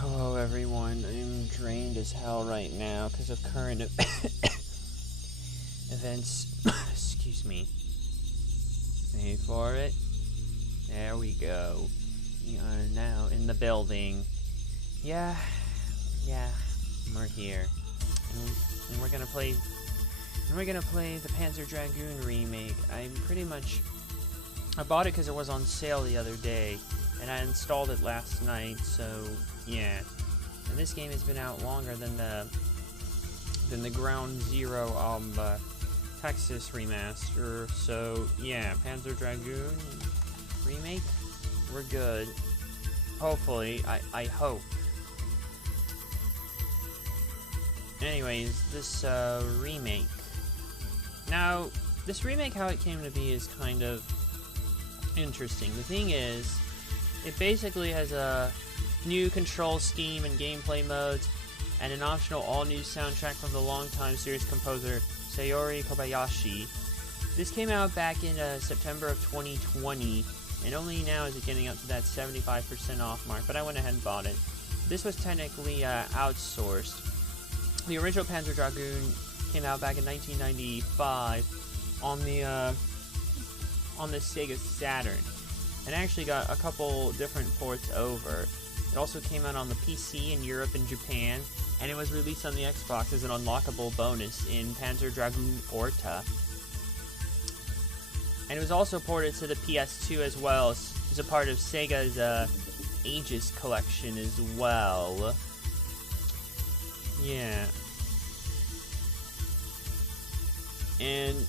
Hello everyone, I'm drained as hell right now because of current events. Excuse me. Wait for it. There we go. We are now in the building. Yeah, we're here. And we're gonna play the Panzer Dragoon Remake. I bought it because it was on sale the other day, and I installed it last night, so yeah. And this game has been out longer than the Ground Zero Texas remaster, so yeah, Panzer Dragoon Remake, we're good. Hopefully, I hope. Anyways, this remake. Now, this remake, how it came to be is kind of interesting. The thing is, it basically has a new control scheme and gameplay modes, and an optional all-new soundtrack from the longtime series composer Sayori Kobayashi. This came out back in September of 2020, and only now is it getting up to that 75% off mark, but I went ahead and bought it. This was technically outsourced. The original Panzer Dragoon came out back in 1995 on the Sega Saturn, and actually got a couple different ports over. It also came out on the PC in Europe and Japan, and it was released on the Xbox as an unlockable bonus in Panzer Dragoon Orta. And it was also ported to the PS2 as well, as a part of Sega's Aegis collection as well. Yeah. And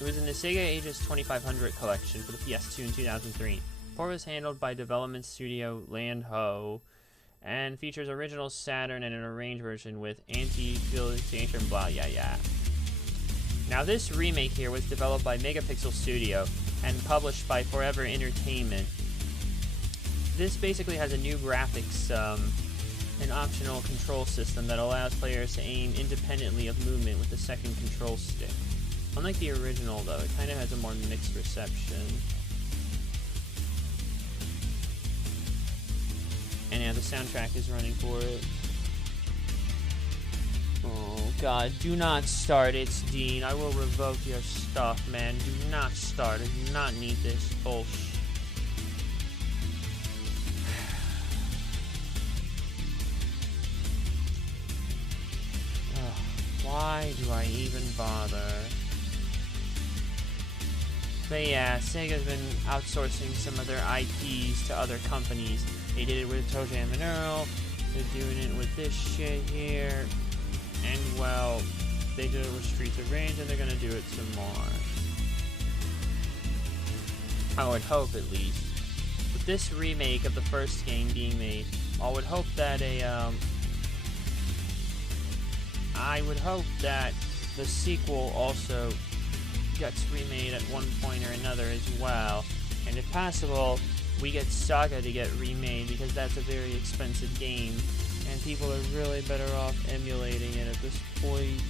it was in the Sega Aegis 2500 collection for the PS2 in 2003. The port was handled by development studio Land Ho, and features original Saturn and an arranged version with anti-filtration blah yeah. Now this remake here was developed by Megapixel Studio and published by Forever Entertainment. This basically has a new graphics, an optional control system that allows players to aim independently of movement with the second control stick. Unlike the original though, it kind of has a more mixed reception. And yeah, the soundtrack is running for it. Oh god, do not start, it's Dean. I will revoke your stuff, man. Do not start. I do not need this bullshit. Why do I even bother? But yeah, Sega's been outsourcing some of their IPs to other companies. They did it with Toe Jam and Earl, they're doing it with this shit here, and well, they did it with Streets of Rage, and they're gonna do it some more. I would hope, at least. With this remake of the first game being made, I would hope that the sequel also gets remade at one point or another as well. And if possible, we get Saga to get remade because that's a very expensive game. And people are really better off emulating it at this point.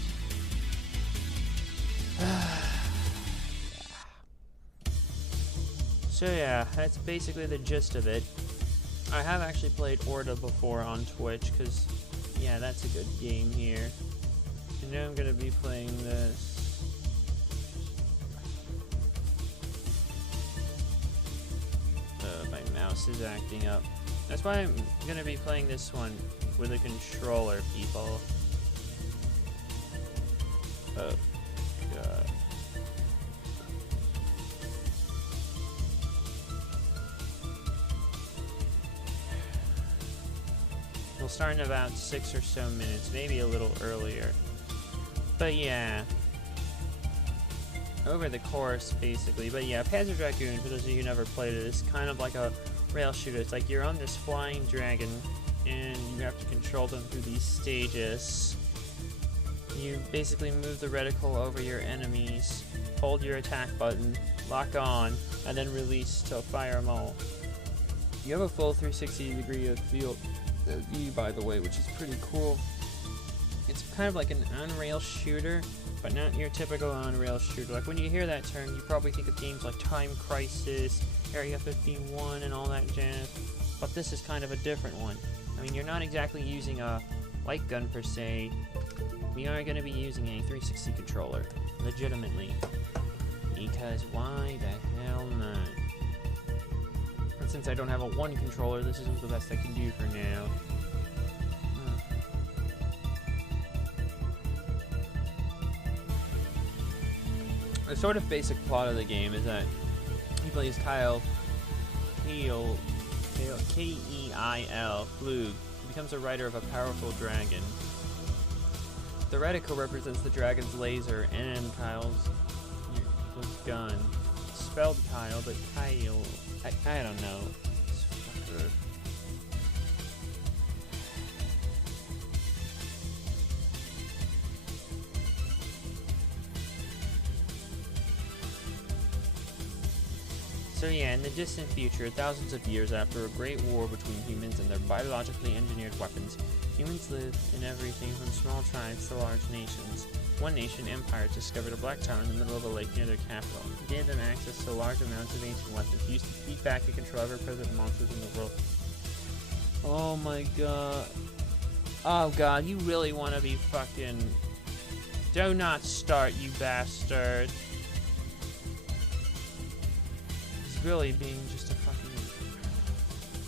So yeah, that's basically the gist of it. I have actually played Orda before on Twitch, because, yeah, that's a good game here. And now I'm going to be playing this. My mouse is acting up. That's why I'm going to be playing this one with a controller, people. Oh, God. We'll start in about 6 or so minutes, maybe a little earlier. But yeah, over the course, basically. But yeah, Panzer Dragoon, for those of you who never played it, is kind of like a rail shooter. It's like you're on this flying dragon, and you have to control them through these stages. You basically move the reticle over your enemies, hold your attack button, lock on, and then release to fire them all. You have a full 360-degree of field view, by the way, which is pretty cool. It's kind of like an on-rail shooter, but not your typical on-rail shooter. Like, when you hear that term, you probably think of games like Time Crisis, Area 51, and all that jazz. But this is kind of a different one. I mean, you're not exactly using a light gun per se. We are going to be using a 360 controller, legitimately. Because why the hell not? And since I don't have a one controller, this isn't the best I can do for now. The sort of basic plot of the game is that he plays Keil, Keil, K-E-I-L, Flug, who becomes a rider of a powerful dragon. The reticle represents the dragon's laser and Keil's gun. It's spelled Kyle, but Keil, I don't know. So yeah, in the distant future, thousands of years after a great war between humans and their biologically engineered weapons, humans lived in everything from small tribes to large nations. One nation, Empire, discovered a black tower in the middle of a lake near their capital. It gave them access to large amounts of ancient weapons used to beat back and control ever-present monsters in the world. Oh my god. Oh god, you really want to be fucking... Do not start, you bastard. Really being just a fucking...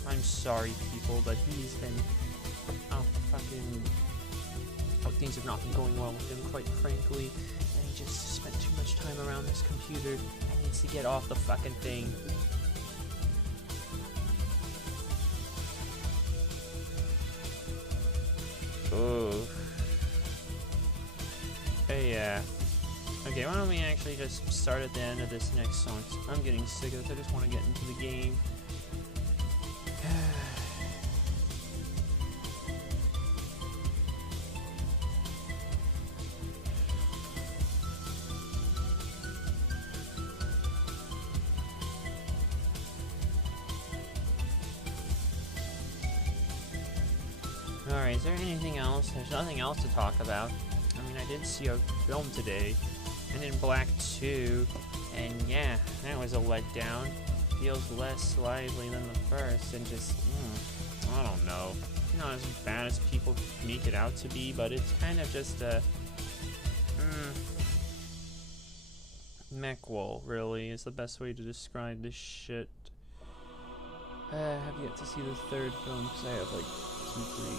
I'm sorry, people, but he's been... Oh, fucking... Oh, things have not been going well with him, quite frankly. And he just spent too much time around this computer and needs to get off the fucking thing. Oh. Hey, yeah. Okay, why don't we actually just start at the end of this next song? I'm getting sick of this. I just want to get into the game. Alright, is there anything else? There's nothing else to talk about. I mean, I did see a film today. And in Black 2, and yeah, that was a letdown. Feels less lively than the first, and just, I don't know. Not as bad as people make it out to be, but it's kind of just a, mechwol, really, is the best way to describe this shit. I have yet to see the third film, because I have like 2, 3,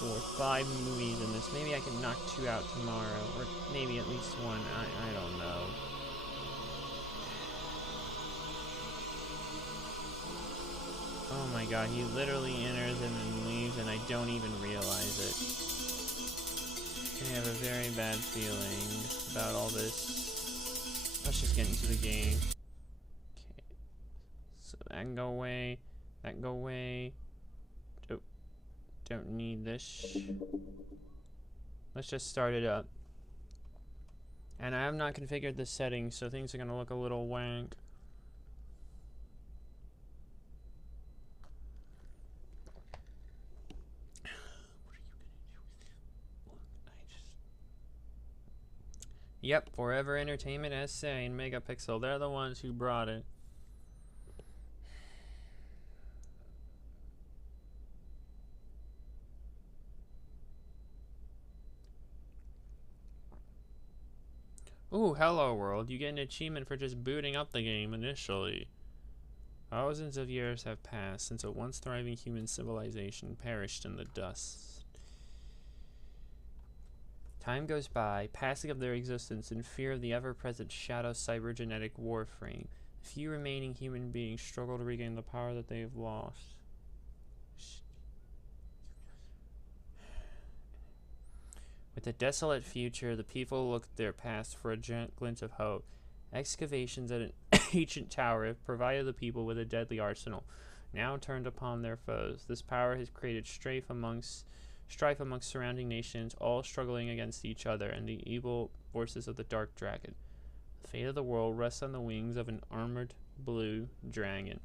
4, 5 movies in this. Maybe I can knock 2 out tomorrow, or maybe at least 1. I don't know. Oh my god, he literally enters and then leaves, and I don't even realize it. I have a very bad feeling about all this. Let's just get into the game. Okay. So that can go away. That can go away. Don't need this. Let's just start it up. And I have not configured the settings, so things are going to look a little wank. Yep, Forever Entertainment SA and Megapixel. They're the ones who brought it. Ooh, hello world. You get an achievement for just booting up the game initially. Thousands of years have passed since a once thriving human civilization perished in the dust. Time goes by, passing of their existence in fear of the ever-present shadow cybergenetic warframe. The few remaining human beings struggle to regain the power that they have lost. With a desolate future, the people look to their past for a glint of hope. Excavations at an ancient tower have provided the people with a deadly arsenal, now turned upon their foes. This power has created strife amongst surrounding nations, all struggling against each other and the evil forces of the Dark Dragon. The fate of the world rests on the wings of an armored blue dragon.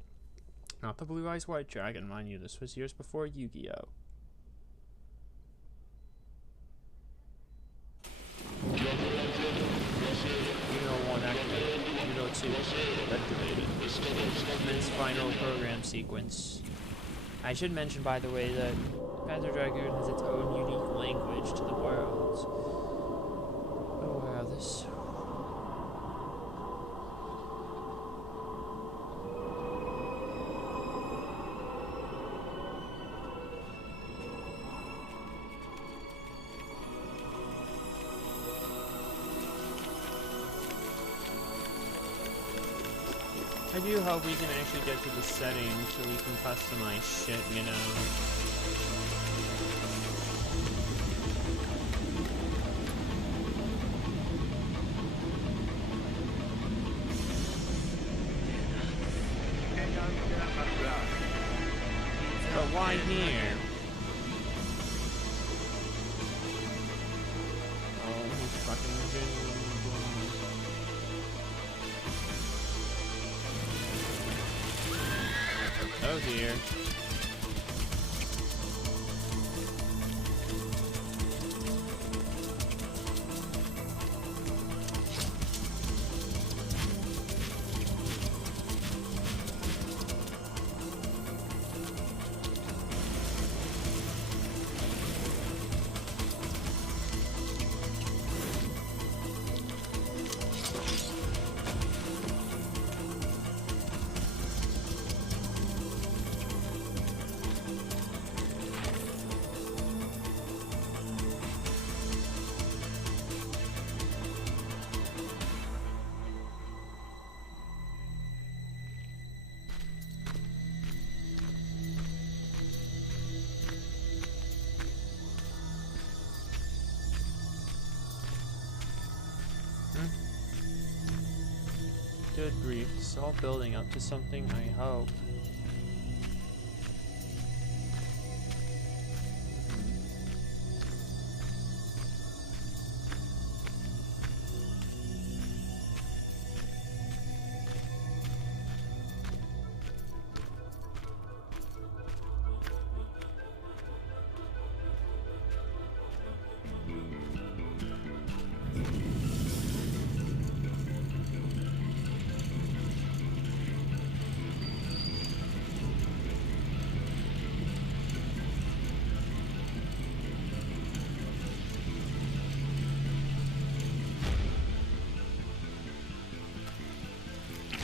Not the Blue Eyes White Dragon, mind you. This was years before Yu-Gi-Oh! Uno 1 activated. Uno 2 activated. This final program sequence. I should mention, by the way, that Panzer Dragoon has its own unique language to the world. Oh wow, this... I do hope we can actually get to the settings so we can customize shit, you know. But why here? Oh, he's fucking genuine. Oh dear. Good grief, it's all building up to something, I hope.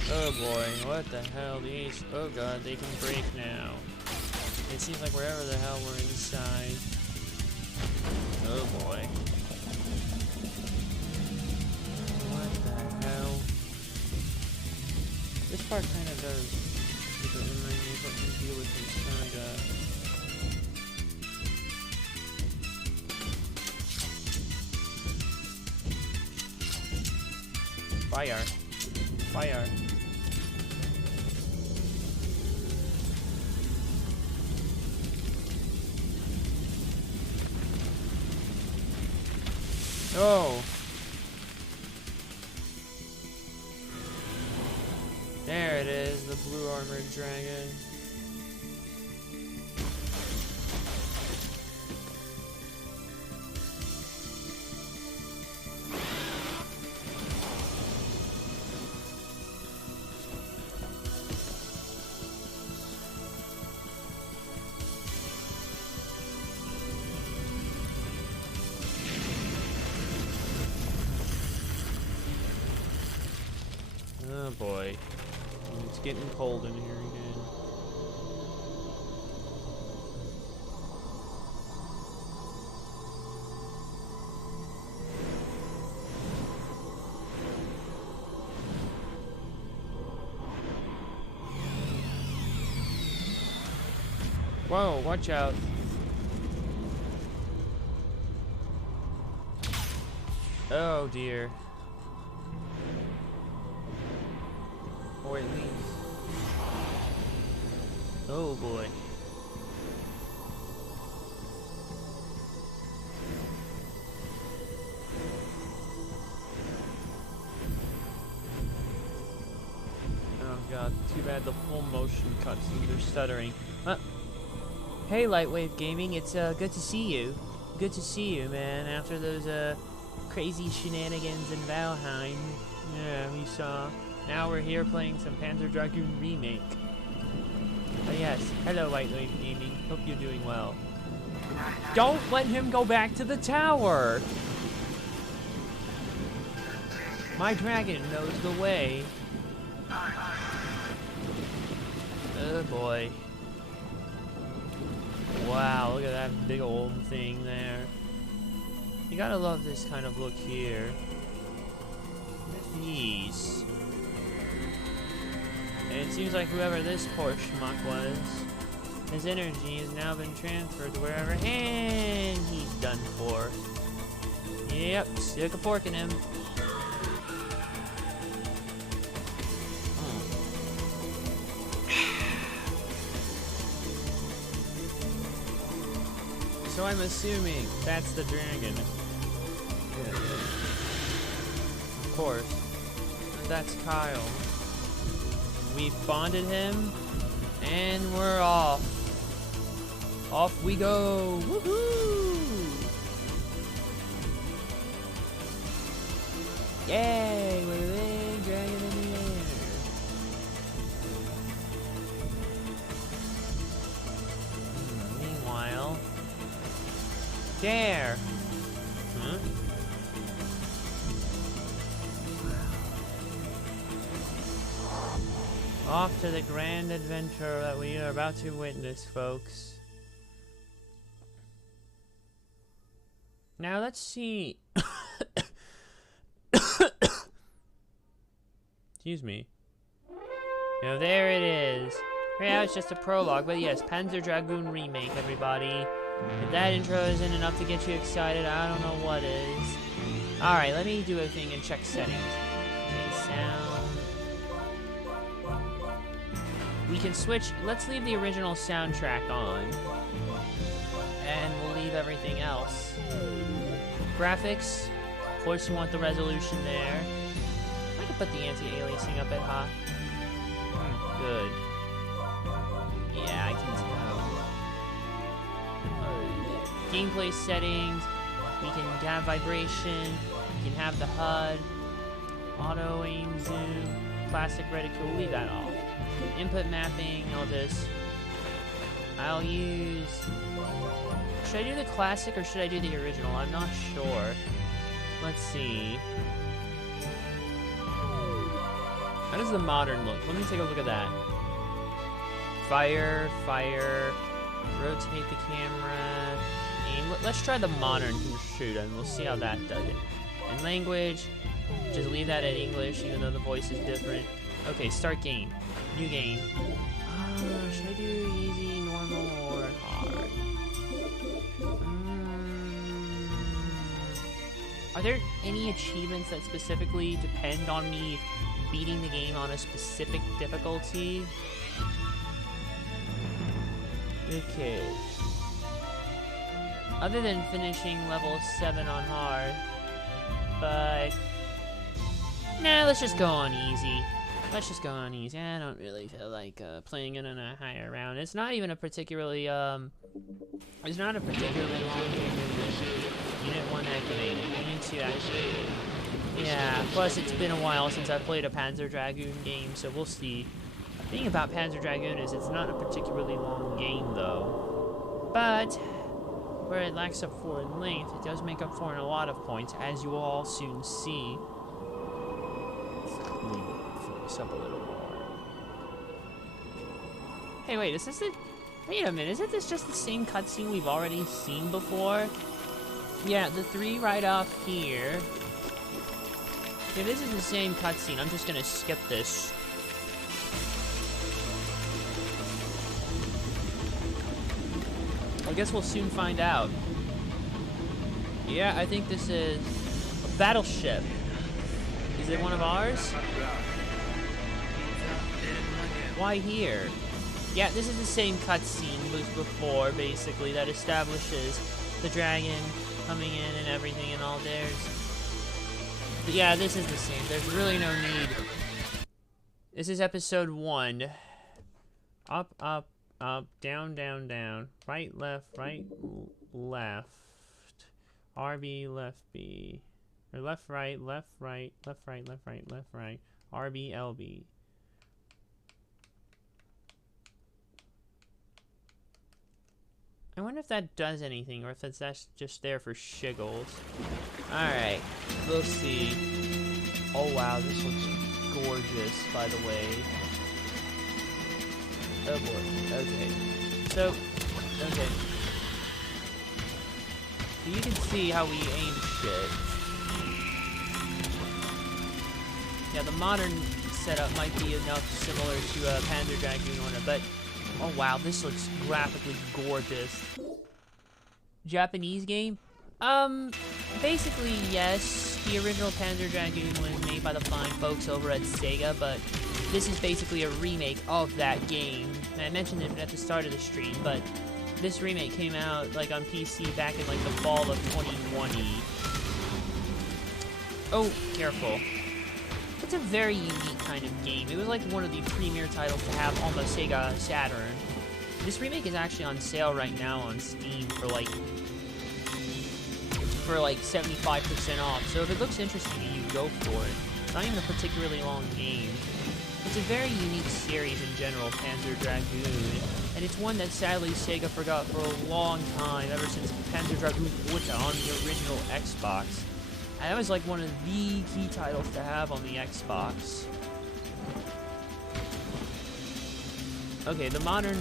Oh boy, what the hell, these... Oh god, they can break now. It seems like wherever the hell we're inside... Oh boy. What the hell? This part kind of does... remind me of what you deal with in Saga. Fire. Fire. Oh. it is, the blue armored dragon. Oh boy. It's getting cold in here again. Whoa, watch out. Oh dear. Or at least. Oh boy. Oh god, too bad the full motion cutscenes are stuttering. Hey Lightwave Gaming, it's good to see you. Good to see you, man, after those crazy shenanigans in Valheim. Yeah, we saw. Now we're here playing some Panzer Dragoon Remake. But yes, hello Lightwave Gaming, hope you're doing well. Don't let him go back to the tower! My dragon knows the way. Oh boy. Wow, look at that big old thing there. You gotta love this kind of look here. Jeez. And it seems like whoever this poor schmuck was, his energy has now been transferred to wherever, and he's done for. Yep, stick a fork in him. So I'm assuming that's the dragon. Of course. That's Kyle. We've bonded him, and we're off. Off we go. Woohoo! Yay! We're the big dragon in the air. Meanwhile, there. Huh? Off to the grand adventure that we are about to witness, folks. Now let's see. Excuse me. Now there it is. Yeah, it's just a prologue, but yes, Panzer Dragoon Remake, everybody. If that intro isn't enough to get you excited, I don't know what is. Alright, let me do a thing and check settings. Okay, sound. We can switch, let's leave the original soundtrack on. And we'll leave everything else. Graphics, of course you want the resolution there. I can put the anti-aliasing up at high. Good. Yeah, I can tell. Gameplay settings, we can have vibration, we can have the HUD, auto aim zoom, classic reticle, leave that off. Input mapping, I'll use, should I do the classic or should I do the original? I'm not sure. Let's see. How does the modern look? Let me take a look at that. Fire, rotate the camera, aim. Let's try the modern shoot and we'll see how that does it. And language, just leave that at English even though the voice is different. Okay, start game. New game. Should I do easy, normal, or hard? Are there any achievements that specifically depend on me beating the game on a specific difficulty? Okay. Other than finishing level 7 on hard. But nah, let's just go on easy. Let's just go on easy. I don't really feel like playing it in a higher round. It's not even a particularly it's not a particularly long game. Unit 1 activated. Unit 2 activated. Yeah, plus it's been a while since I played a Panzer Dragoon game, so we'll see. The thing about Panzer Dragoon is it's not a particularly long game, though. But where it lacks up for in length, it does make up for in a lot of points, as you will all soon see. Fill this up a little more. Hey, wait, is this it? Wait a minute, isn't this just the same cutscene we've already seen before? Yeah, the 3 right off here. Yeah, this is the same cutscene. I'm just gonna skip this. I guess we'll soon find out. Yeah, I think this is a battleship. Is it one of ours? Why here? Yeah, this is the same cutscene as before, basically, that establishes the dragon coming in and everything and all theirs. But yeah, this is the same. There's really no need. This is episode 1. Up, up, up, down, down, down. Right, left, left. RB, left, B. Or left, right, left, right, left, right, left, right, left, right. RB, LB. I wonder if that does anything, or if that's just there for shiggles. Alright, we'll see. Oh wow, this looks gorgeous, by the way. Oh boy, okay. So, okay. So you can see how we aim shit. Yeah, the modern setup might be enough similar to Panzer Dragoon on it, but oh wow, this looks graphically gorgeous. Japanese game? Basically yes. The original Panzer Dragoon was made by the fine folks over at Sega, but this is basically a remake of that game. And I mentioned it at the start of the stream, but this remake came out like on PC back in like the fall of 2020. Oh, careful. It's a very unique kind of game. It was like one of the premier titles to have on the Sega Saturn. This remake is actually on sale right now on Steam for like 75% off. So if it looks interesting to you, go for it. It's not even a particularly long game. It's a very unique series in general, Panzer Dragoon, and it's one that sadly Sega forgot for a long time, ever since Panzer Dragoon Orta on the original Xbox. And that was like one of the key titles to have on the Xbox. Okay, the modern...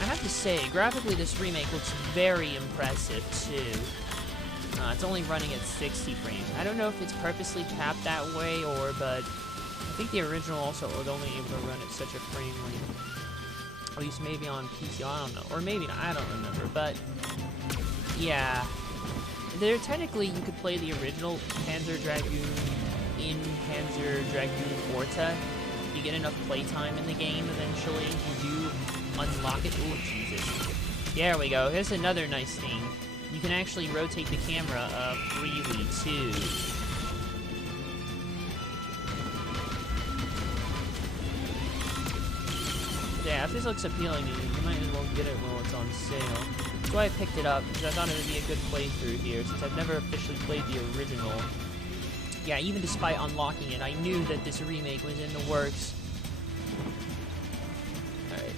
I have to say, graphically this remake looks very impressive too. It's only running at 60 frames. I don't know if it's purposely capped that way but I think the original also was only able to run at such a frame rate. At least maybe on PC, I don't know. Or maybe not, I don't remember, but yeah. Technically, you could play the original Panzer Dragoon in Panzer Dragoon Orta. You get enough playtime in the game eventually. You do unlock it. Oh, Jesus. There we go. Here's another nice thing. You can actually rotate the camera freely, too. Yeah, if this looks appealing to you, you might as well get it while it's on sale. That's why I picked it up, because I thought it would be a good playthrough here, since I've never officially played the original. Yeah, even despite unlocking it, I knew that this remake was in the works. Alright.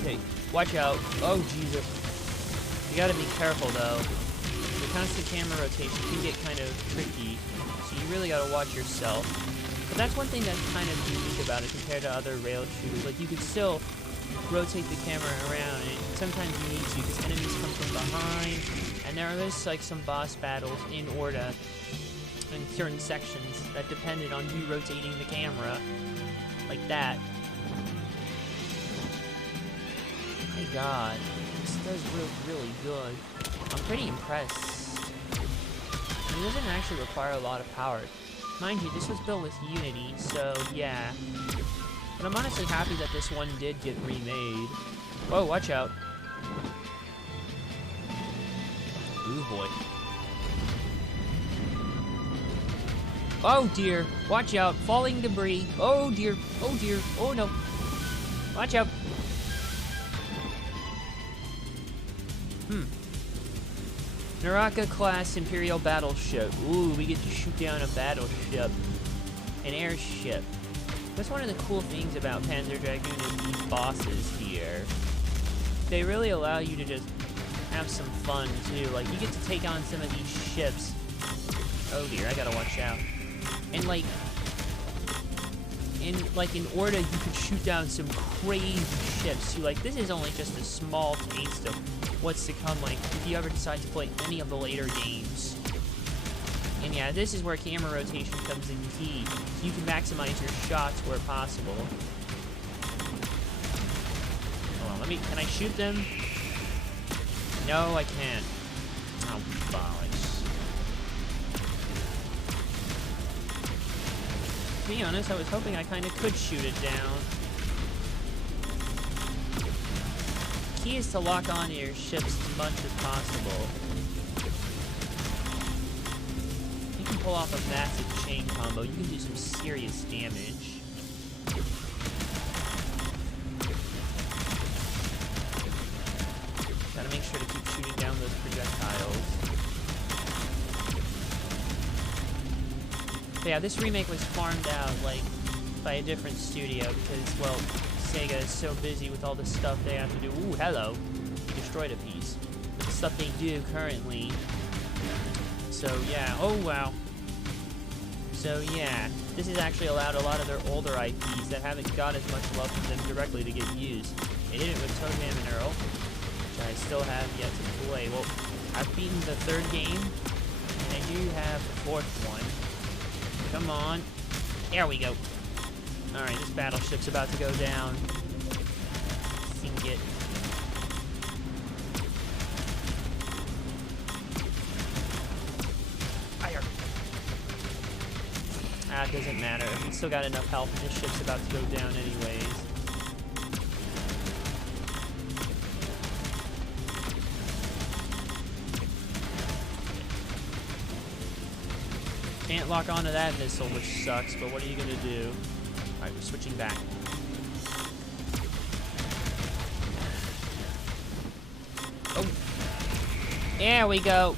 Okay, watch out. Oh, Jesus. You gotta be careful, though. The constant camera rotation can get kind of tricky, so you really gotta watch yourself. But that's one thing that's kind of unique about it compared to other rail shooters. Like, you could still rotate the camera around, and sometimes you need to, because enemies come from behind, and there is, like, some boss battles in Orta, in certain sections, that depended on you rotating the camera, like that. My god, this does look really good. I'm pretty impressed. It doesn't actually require a lot of power. Mind you, this was built with Unity, so yeah. But I'm honestly happy that this one did get remade. Whoa, watch out. Ooh boy. Oh dear, watch out, falling debris. Oh dear, oh no. Watch out. Naraka class Imperial battleship. Ooh, we get to shoot down a battleship. An airship. That's one of the cool things about Panzer Dragoon is these bosses here. They really allow you to just have some fun too. Like, you get to take on some of these ships. Oh dear, I gotta watch out. And like, in Orta, you can shoot down some crazy ships too. Like, this is only just a small taste of what's to come, like, if you ever decide to play any of the later games. And yeah, this is where camera rotation comes in key. So you can maximize your shots where possible. Hold on, can I shoot them? No, I can't. Oh, bollocks. To be honest, I was hoping I kind of could shoot it down. Key is to lock onto your ships as much as possible. You can pull off a massive chain combo. You can do some serious damage. Gotta make sure to keep shooting down those projectiles. So yeah, this remake was farmed out, like, by a different studio because, well, Sega is so busy with all the stuff they have to do. Ooh, hello. You destroyed a piece. With the stuff they do currently. So, yeah. Oh, wow. So, yeah. This has actually allowed a lot of their older IPs that haven't got as much love from them directly to get used. They did it with Toadman and Earl, which I still have yet to play. Well, I've beaten the third game, and I do have the fourth one. Come on. There we go. Alright, this battleship's about to go down. Sink it. Fire! Ah, it doesn't matter. We still got enough health, and this ship's about to go down anyways. Can't lock onto that missile, which sucks, but what are you gonna do? Alright, we're switching back. Oh! There we go!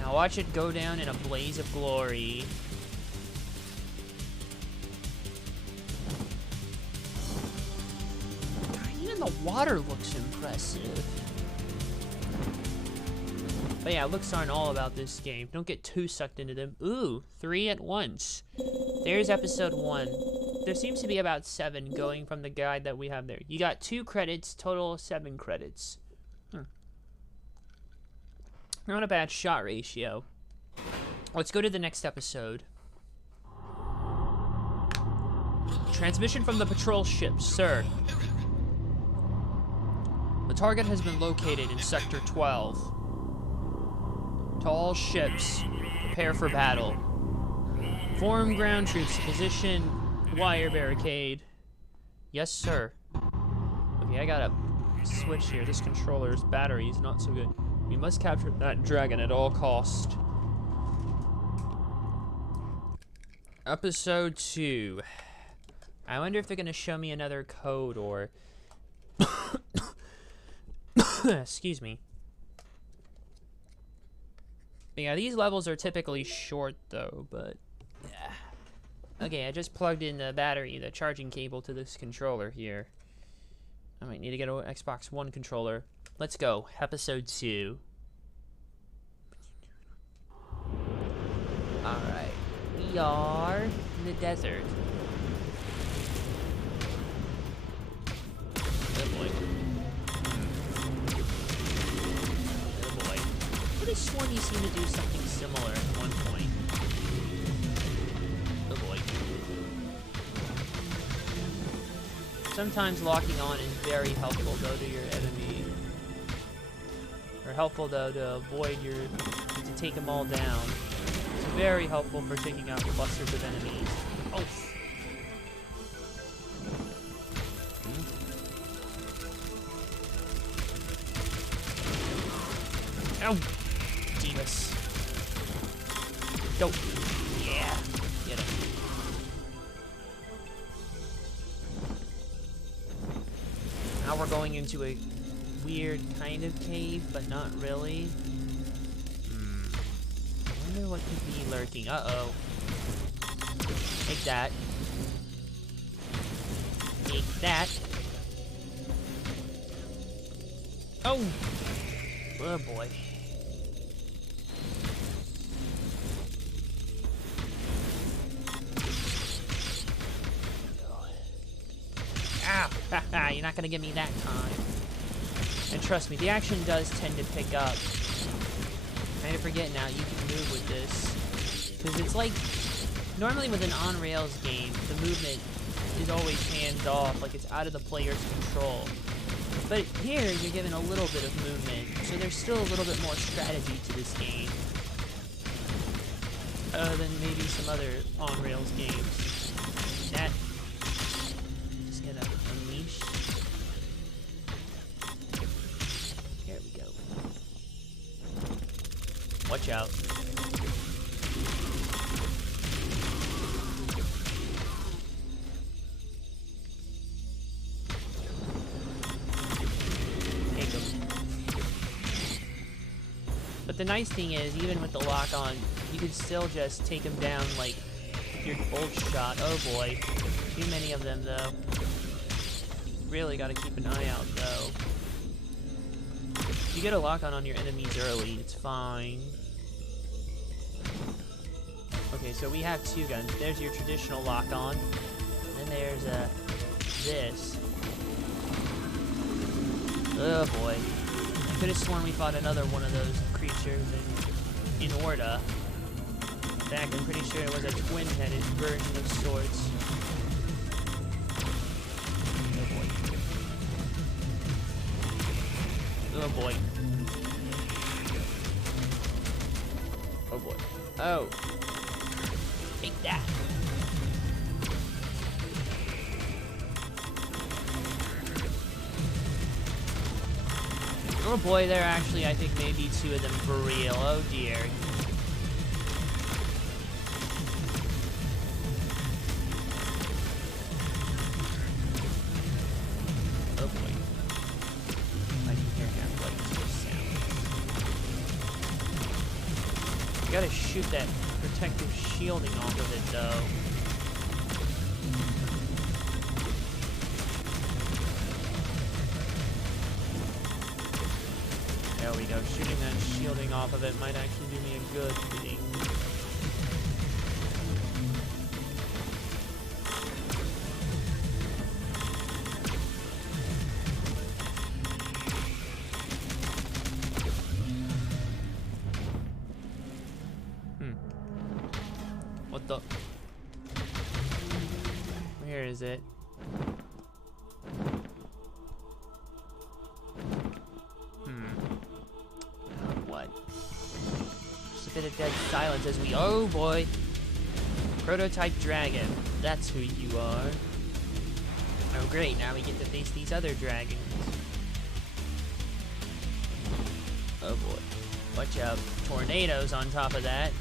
Now watch it go down in a blaze of glory. Even the water looks impressive. But yeah, looks aren't all about this game. Don't get too sucked into them. Ooh, 3 at once. There's episode 1. There seems to be about 7 going from the guide that we have there. You got 2 credits, total 7 credits. Not a bad shot ratio. Let's go to the next episode. Transmission from the patrol ship, sir. The target has been located in Sector 12. To all ships, prepare for battle. Form ground troops to position wire barricade. Yes, sir. Okay, I gotta switch here. This controller's battery is not so good. We must capture that dragon at all cost. Episode 2. I wonder if they're gonna show me another code or... Excuse me. But yeah, these levels are typically short though, but... Yeah. Okay, I just plugged in the battery, the charging cable to this controller here. I might need to get an Xbox One controller. Let's go. Episode 2. Alright. We are in the desert. Oh boy. Oh boy. I could have sworn you seemed to do something similar at one point. Oh boy. Sometimes locking on is very helpful though to your enemy. Or helpful though to avoid your... to take them all down. It's very helpful for taking out clusters of enemies. Oh! Ow! Divas. Go! Yeah! going into a weird kind of cave, but not really. I wonder what could be lurking. Uh-oh. Take that. Take that. Oh! Oh boy. Ow! Haha, you're not gonna get me that time. And trust me, the action does tend to pick up. I forget now, you can move with this. Because it's like, normally with an on-rails game, the movement is always hands-off, like it's out of the player's control. But here, you're given a little bit of movement, so there's still a little bit more strategy to this game. Than maybe some other on-rails games. That... just gonna unleash. Here we go. Watch out. Take him. But the nice thing is, even with the lock on, you can still just take him down like your bolt shot. Oh boy. Too many of them though. Really gotta keep an eye out though. If you get a lock on your enemies early, it's fine. Okay, so we have two guns. There's your traditional lock on. And then there's this. Oh boy. I could have sworn we fought another one of those creatures in Orta. In fact, I'm pretty sure it was a twin-headed version of sorts. Oh boy. Oh boy. Oh boy. Oh. Take that. Oh boy, there are actually, I think, maybe two of them for real. Oh dear. Oh boy. I can hear him like sound. You gotta shoot that protective shielding off of it though. There we go. Shooting that shielding off of it might actually do me a good thing. What the? Where is it? What? Just a bit of dead silence as we... Oh boy! Prototype Dragon. That's who you are. Oh great, now we get to face these other dragons. Oh boy. Watch out. Tornadoes on top of that.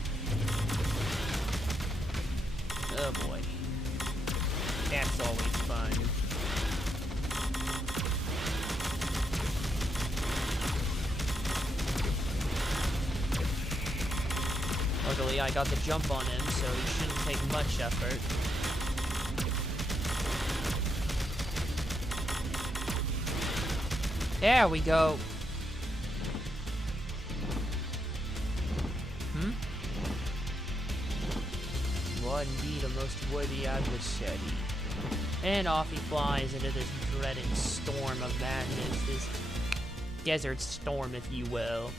Oh boy. That's always fun. Luckily, I got the jump on him, so he shouldn't take much effort. There we go. You are indeed a most worthy adversary. And off he flies into this dreaded storm of madness, this desert storm, if you will.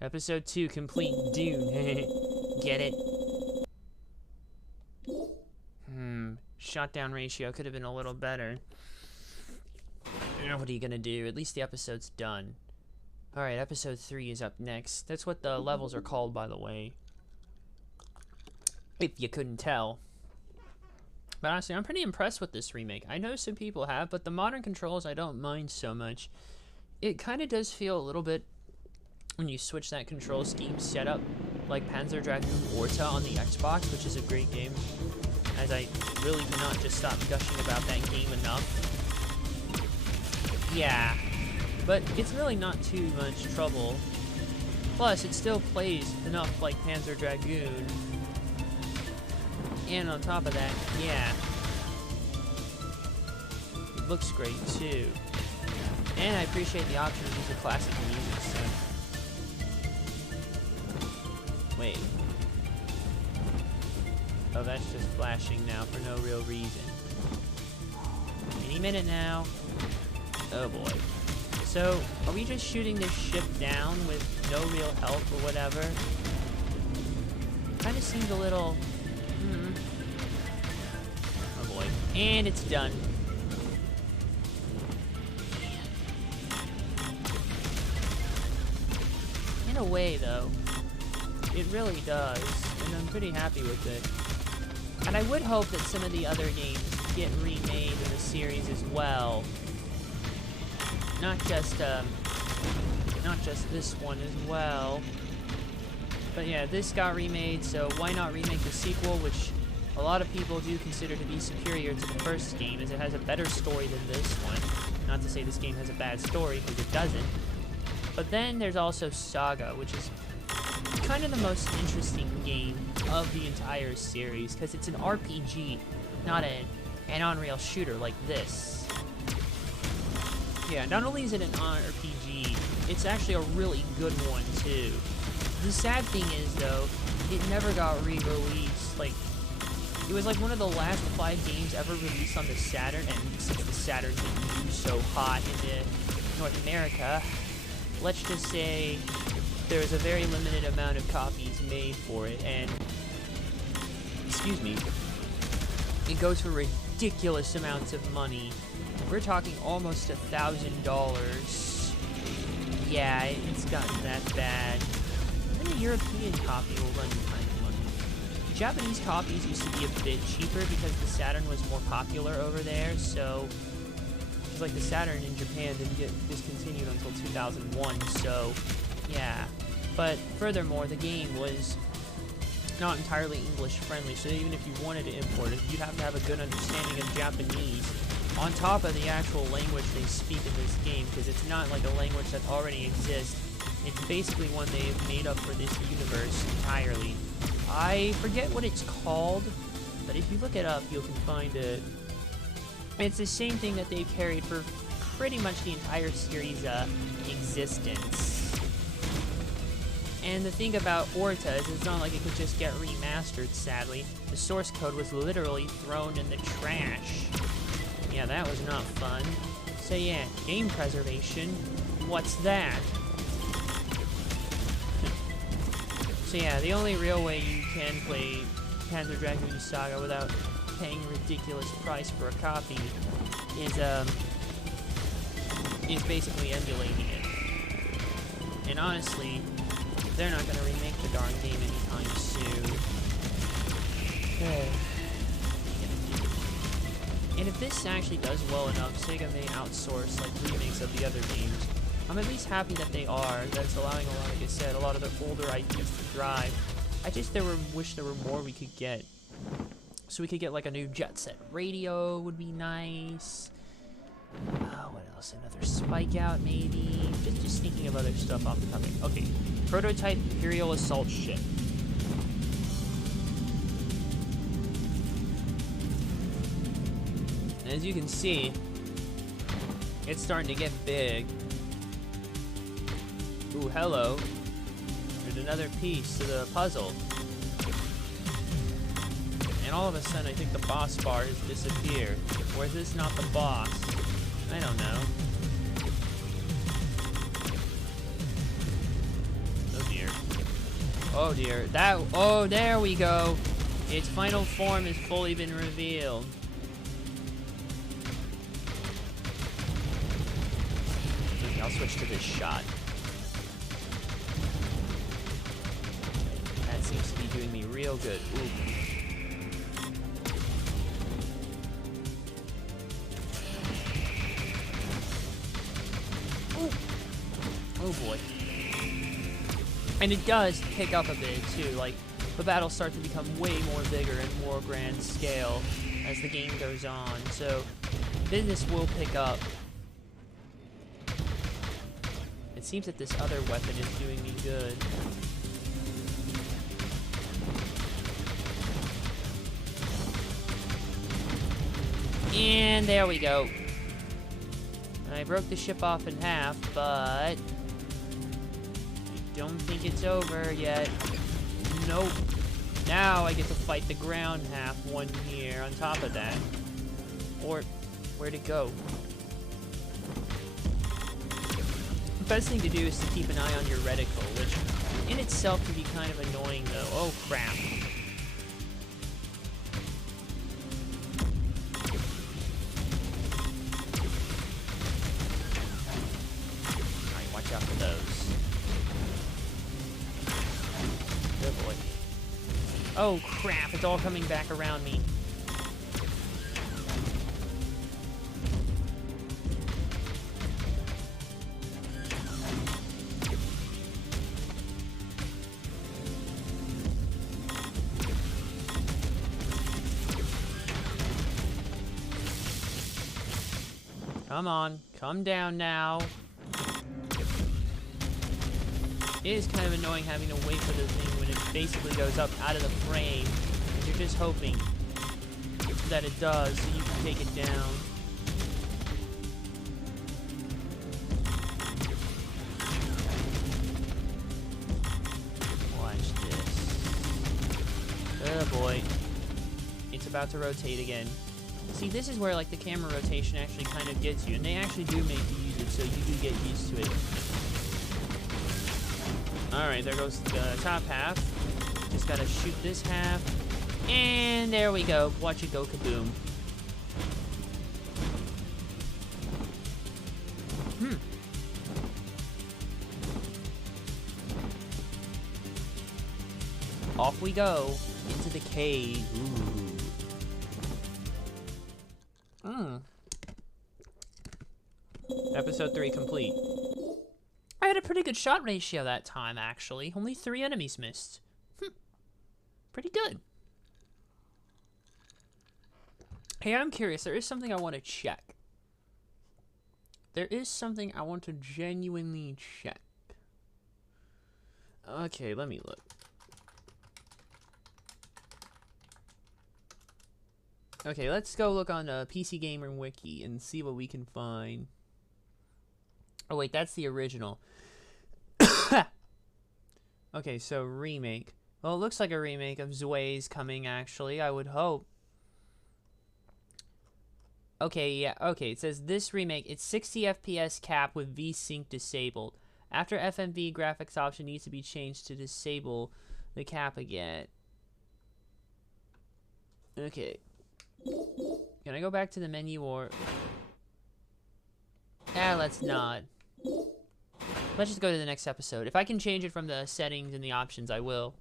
Episode 2 complete, Dune. Get it? Shot down ratio could have been a little better. What are you gonna do? At least the episode's done. Alright, episode 3 is up next. That's what the levels are called, by the way. If you couldn't tell. But honestly, I'm pretty impressed with this remake. I know some people have, but the modern controls I don't mind so much. It kind of does feel a little bit, when you switch that control scheme setup, like Panzer Dragoon Orta on the Xbox, which is a great game, as I really cannot just stop gushing about that game enough. Yeah, but it's really not too much trouble. Plus, it still plays enough like Panzer Dragoon. And on top of that, yeah, it looks great too. And I appreciate the option to use the classic music, so. Wait. Oh, that's just flashing now for no real reason. Any minute now. Oh boy. So, are we just shooting this ship down with no real help or whatever? Kinda seems a little... Oh boy. And it's done. In a way, though, it really does, and I'm pretty happy with it. And I would hope that some of the other games get remade in the series as well. Not just this one as well. But yeah, this got remade, so why not remake the sequel, which a lot of people do consider to be superior to the first game, as it has a better story than this one. Not to say this game has a bad story, because it doesn't. But then there's also Saga, which is kind of the most interesting game of the entire series, because it's an RPG, not an on-rail shooter like this. Yeah, not only is it an RPG, it's actually a really good one too. The sad thing is, though, it never got re-released. Like, it was like one of the last 5 games ever released on the Saturn, and since the Saturn's been used so hot in North America, let's just say there was a very limited amount of copies made for it, and, excuse me, it goes for ridiculous amounts of money. We're talking almost $1,000. Yeah, it's gotten that bad. Even a European copy will run you kind of money. Japanese copies used to be a bit cheaper because the Saturn was more popular over there, so... It's like the Saturn in Japan didn't get discontinued until 2001, so... Yeah. But furthermore, the game was not entirely English friendly, so even if you wanted to import it, you'd have to have a good understanding of Japanese on top of the actual language they speak in this game, because it's not like a language that already exists. It's basically one they've made up for this universe entirely. I forget what it's called, but if you look it up, you can find it. It's the same thing that they've carried for pretty much the entire series' existence. And the thing about Orta is it's not like it could just get remastered, sadly. The source code was literally thrown in the trash. Yeah, that was not fun. So yeah, game preservation, what's that? So yeah, the only real way you can play Panzer Dragoon Saga without paying a ridiculous price for a copy is basically emulating it. And honestly, they're not gonna remake the darn game anytime soon. And if this actually does well enough, Sega may outsource like remakes of the other games. I'm at least happy that they are. That's allowing a lot, like I said, a lot of the older IPs to thrive. I just wish there were more we could get. So we could get like a new Jet Set radio would be nice. What else? Another Spike Out maybe. Just thinking of other stuff off the top of it. Okay, prototype Imperial assault ship. As you can see, it's starting to get big. Ooh, hello. There's another piece to the puzzle. And all of a sudden, I think the boss bar has disappeared. Or is this not the boss? I don't know. Oh dear. Oh dear. Oh, there we go. Its final form has fully been revealed. I'll switch to this shot. That seems to be doing me real good. Ooh. Ooh. Oh boy. And it does pick up a bit too. Like, the battles start to become way more bigger and more grand scale as the game goes on. So, business will pick up. It seems that this other weapon is doing me good. And there we go. I broke the ship off in half, but I don't think it's over yet. Nope. Now I get to fight the ground half one here on top of that. Or, where'd it go? The best thing to do is to keep an eye on your reticle, which in itself can be kind of annoying though. Oh crap. Alright, watch out for those. Oh boy. Oh crap, it's all coming back around me. Come on, come down now. It is kind of annoying having to wait for the thing when it basically goes up out of the frame. And you're just hoping that it does so you can take it down. Watch this. Oh boy. It's about to rotate again. See, this is where, like, the camera rotation actually kind of gets you, and they actually do make you use it, so you do get used to it. Alright, there goes the top half. Just gotta shoot this half. And there we go. Watch it go kaboom. Off we go. Into the cave. Ooh. Episode 3 complete. I had a pretty good shot ratio that time, actually. Only 3 enemies missed. Pretty good. Hey, I'm curious. There is something I want to check. There is something I want to genuinely check. Okay, let me look. Okay, let's go look on PC Gamer Wiki and see what we can find. Oh wait, that's the original. Okay, so remake. Well, it looks like a remake of Zway's coming, actually, I would hope. Okay, yeah, okay, it says this remake, it's 60 FPS cap with V-Sync disabled. After FMV graphics option needs to be changed to disable the cap again. Okay. Can I go back to the menu or... let's not. Let's just go to the next episode. If I can change it from the settings and the options, I will.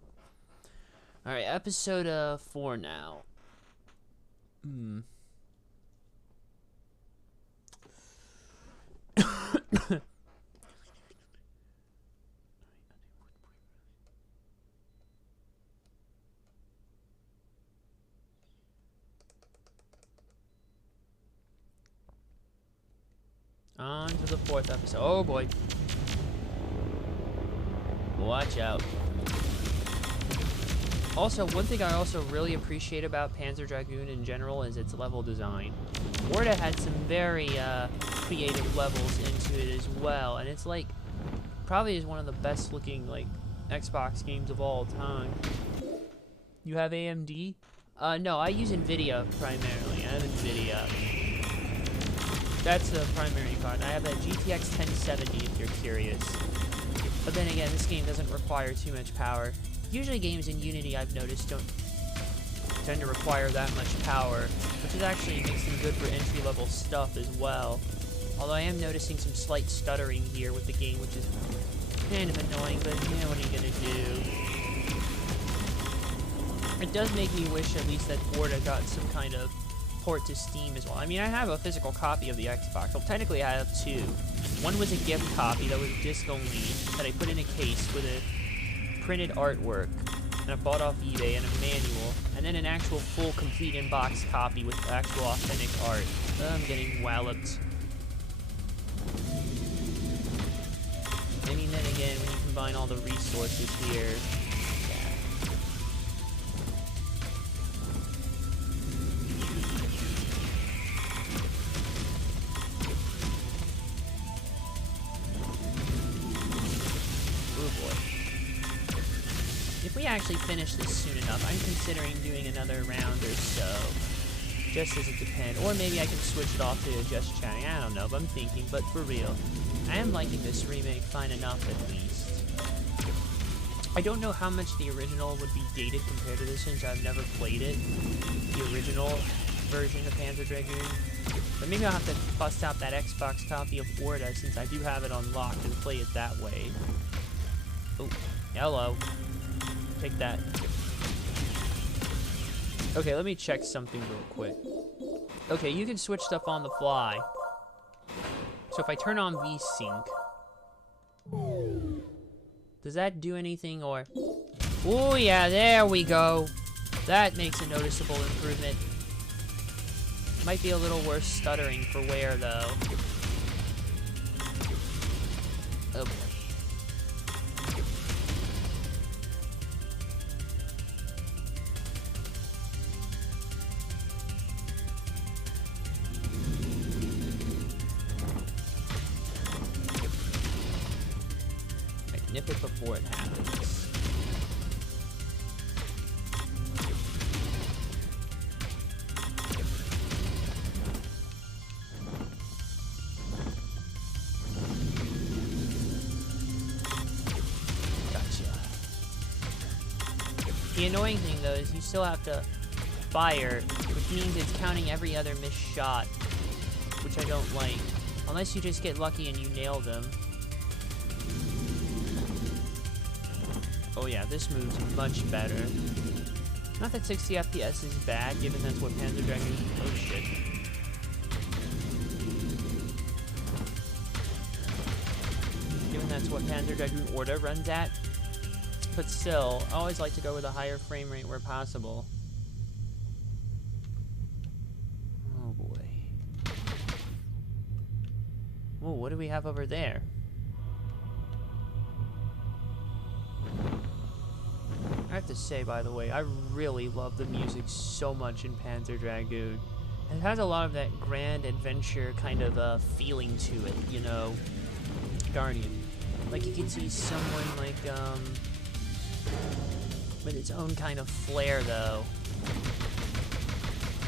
Alright, episode 4 now. On to the 4th episode. Oh boy. Watch out. Also, one thing I also really appreciate about Panzer Dragoon in general is its level design. Warda had some very creative levels into it as well, and it's like probably is one of the best looking like Xbox games of all time. You have AMD? No, I use Nvidia primarily. I have Nvidia. That's the primary card. I have a GTX 1070 if you're curious. But then again, this game doesn't require too much power. Usually games in Unity, I've noticed, don't tend to require that much power, which is actually makes them good for entry-level stuff as well. Although I am noticing some slight stuttering here with the game, which is kind of annoying, but yeah, what are you gonna do? It does make me wish at least that Warda got some kind of port to Steam as well. I mean, I have a physical copy of the Xbox. Well, technically I have 2. One was a gift copy that was disc only, that I put in a case with a printed artwork, and I bought off eBay, and a manual, and then an actual full complete in-box copy with actual authentic art. I'm getting walloped. I mean, then again, when you combine all the resources here, if we actually finish this soon enough, I'm considering doing another round or so. Just as it depends. Or maybe I can switch it off to just chatting. I don't know, but I'm thinking. But for real, I am liking this remake fine enough at least. I don't know how much the original would be dated compared to this since I've never played it. The original version of Panzer Dragoon. But maybe I'll have to bust out that Xbox copy of Orta since I do have it unlocked and play it that way. Oh, hello. Take that. Okay, let me check something real quick. Okay, you can switch stuff on the fly. So if I turn on VSync, does that do anything or... Oh yeah, there we go. That makes a noticeable improvement. Might be a little worse stuttering for wear though. Oh boy. Nip it before it happens. Gotcha. The annoying thing though is you still have to fire, which means it's counting every other missed shot, which I don't like. Unless you just get lucky and you nail them. Oh yeah, this move's much better. Not that 60 FPS is bad, given that's what Panzer Dragoon... Oh shit. Given that's what Panzer Dragoon Orta runs at. But still, I always like to go with a higher frame rate where possible. Oh boy. Whoa, what do we have over there? I have to say, by the way, I really love the music so much in Panzer Dragoon. It has a lot of that grand adventure kind of feeling to it, you know. Guardian. Like you can see someone like, with its own kind of flair though.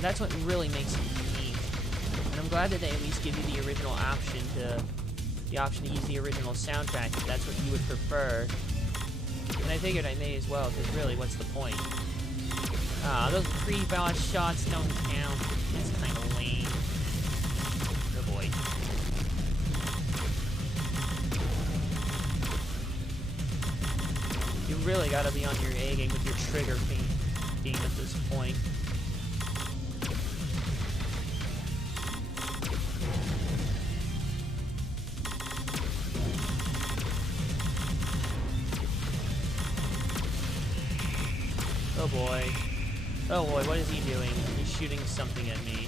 That's what really makes it unique. And I'm glad that they at least give you the original option to use the original soundtrack if that's what you would prefer. And I figured I may as well, because really, what's the point? Ah, those pre-boss shots don't count. It's kind of lame. Oh boy. You really gotta be on your A game with your trigger game at this point. Oh boy. Oh boy, what is he doing? He's shooting something at me.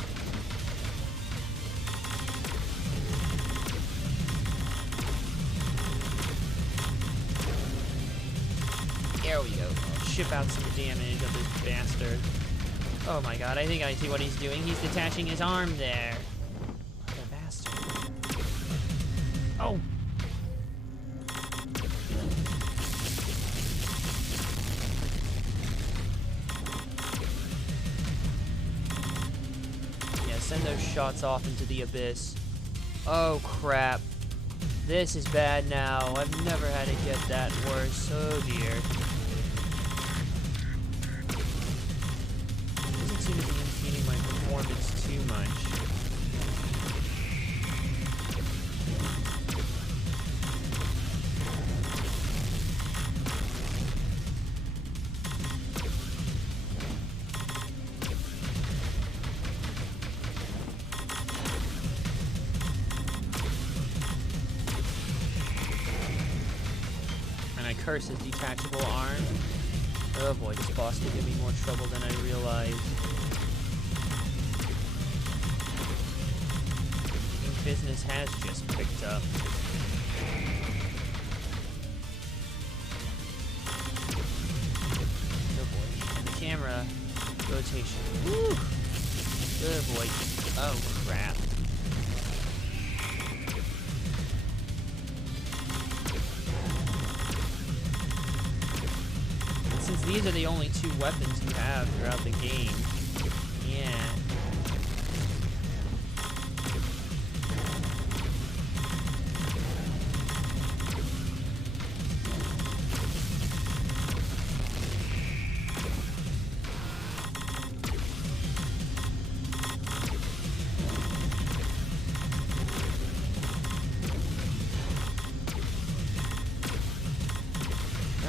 There we go. Ship out some damage of this bastard. Oh my god, I think I see what he's doing. He's detaching his arm there. What a bastard. Oh! Send those shots off into the abyss. Oh crap. This is bad now. I've never had it get that worse. Oh dear. Doesn't seem to be impeding my performance too much. Curse his detachable arm. Oh boy, this boss could give me more trouble than I realized. Business has just picked up. rotation. Woo! Good boy. Oh, crap. And since these are the only 2 weapons you have throughout the game, yeah.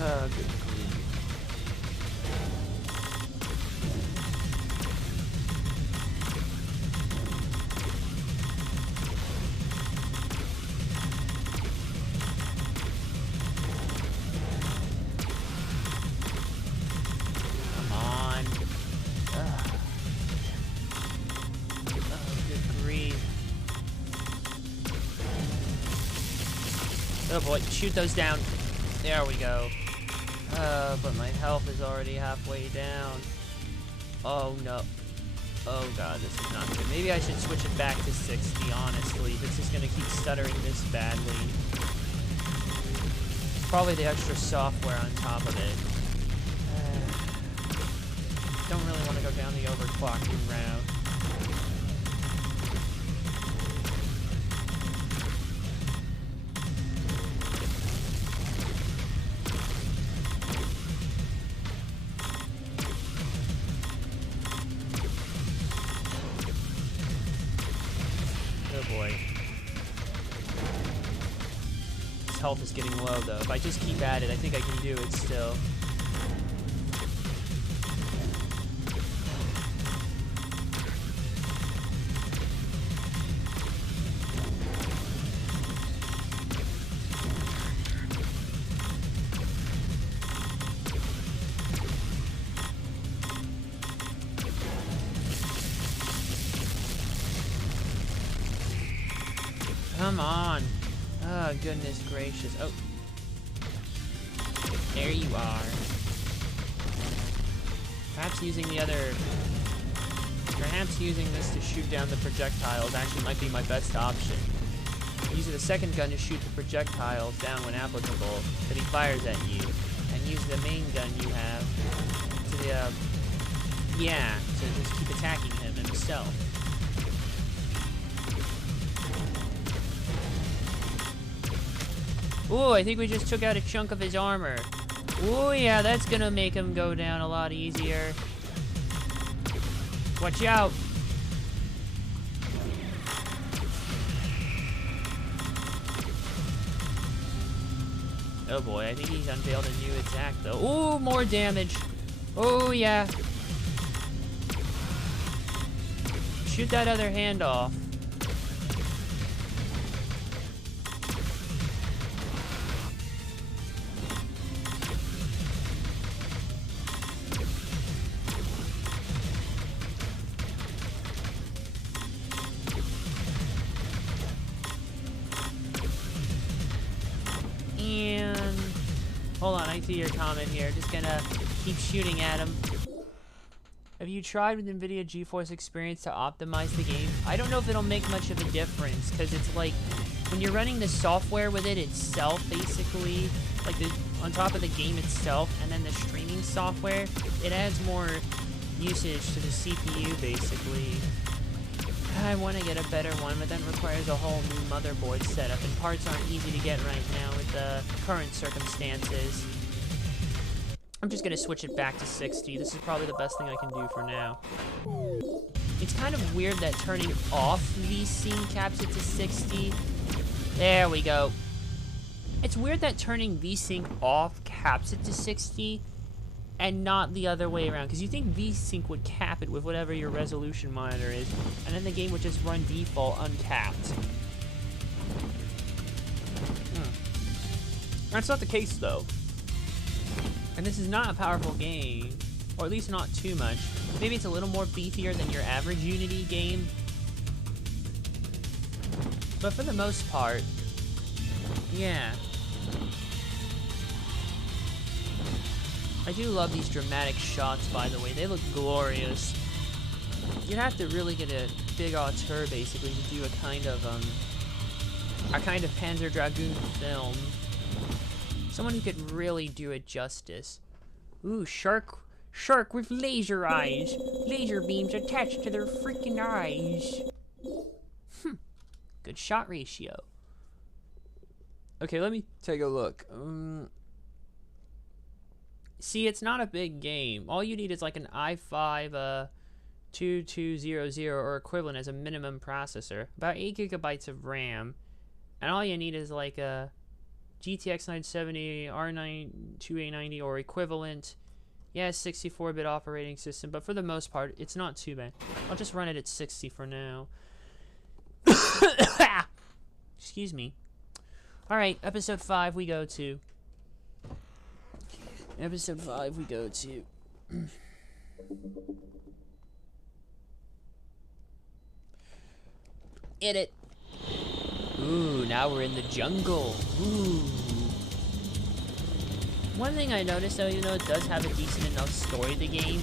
Oh, good grief. Come on. Ugh. Oh, good grief. Oh boy, shoot those down. There we go. But my health is already halfway down. Oh no. Oh god, this is not good. Maybe I should switch it back to 60, honestly. This is gonna keep stuttering this badly. Probably the extra software on top of it. Don't really want to go down the overclocking route. Oh boy. His health is getting low though. If I just keep at it, I think I can do it still. Come on. Oh, goodness gracious. Oh. There you are. Perhaps using this to shoot down the projectiles actually might be my best option. Using the second gun to shoot the projectiles down when applicable that he fires at you, and use the main gun you have to to just keep attacking him himself. Ooh, I think we just took out a chunk of his armor. Ooh, yeah, that's gonna make him go down a lot easier. Watch out! Oh boy, I think he's unveiled a new attack though. Ooh, more damage! Oh yeah! Shoot that other hand off. And hold on, I see your comment here. Just gonna keep shooting at him. Have you tried with NVIDIA GeForce Experience to optimize the game? I don't know if it'll make much of a difference, because it's like when you're running the software with it itself, basically, like on top of the game itself, and then the streaming software, it adds more usage to the CPU, basically. I want to get a better one, but that requires a whole new motherboard setup, and parts aren't easy to get right now with the current circumstances. I'm just going to switch it back to 60. This is probably the best thing I can do for now. It's kind of weird that turning off VSync caps it to 60. There we go. It's weird that turning VSync off caps it to 60 and not the other way around, because you think VSync would cap it with whatever your resolution monitor is, and then the game would just run default uncapped. That's not the case though. And this is not a powerful game, or at least not too much. Maybe it's a little more beefier than your average Unity game, but for the most part, yeah. I do love these dramatic shots, by the way. They look glorious. You'd have to really get a big auteur, basically, to do a kind of Panzer Dragoon film. Someone who could really do it justice. Ooh, shark with laser eyes. Laser beams attached to their freaking eyes. Good shot ratio. Okay, let me take a look. See, it's not a big game. All you need is like an i5 2200 or equivalent as a minimum processor. About 8 gigabytes of RAM. And all you need is like a GTX 970, R9 2890 or equivalent. Yeah, 64-bit operating system, but for the most part, it's not too bad. I'll just run it at 60 for now. Excuse me. Alright, episode 5 we go to. Episode 5 we go to. Edit. Ooh, now we're in the jungle. Ooh. One thing I noticed, though, even though it does have a decent enough story, the game,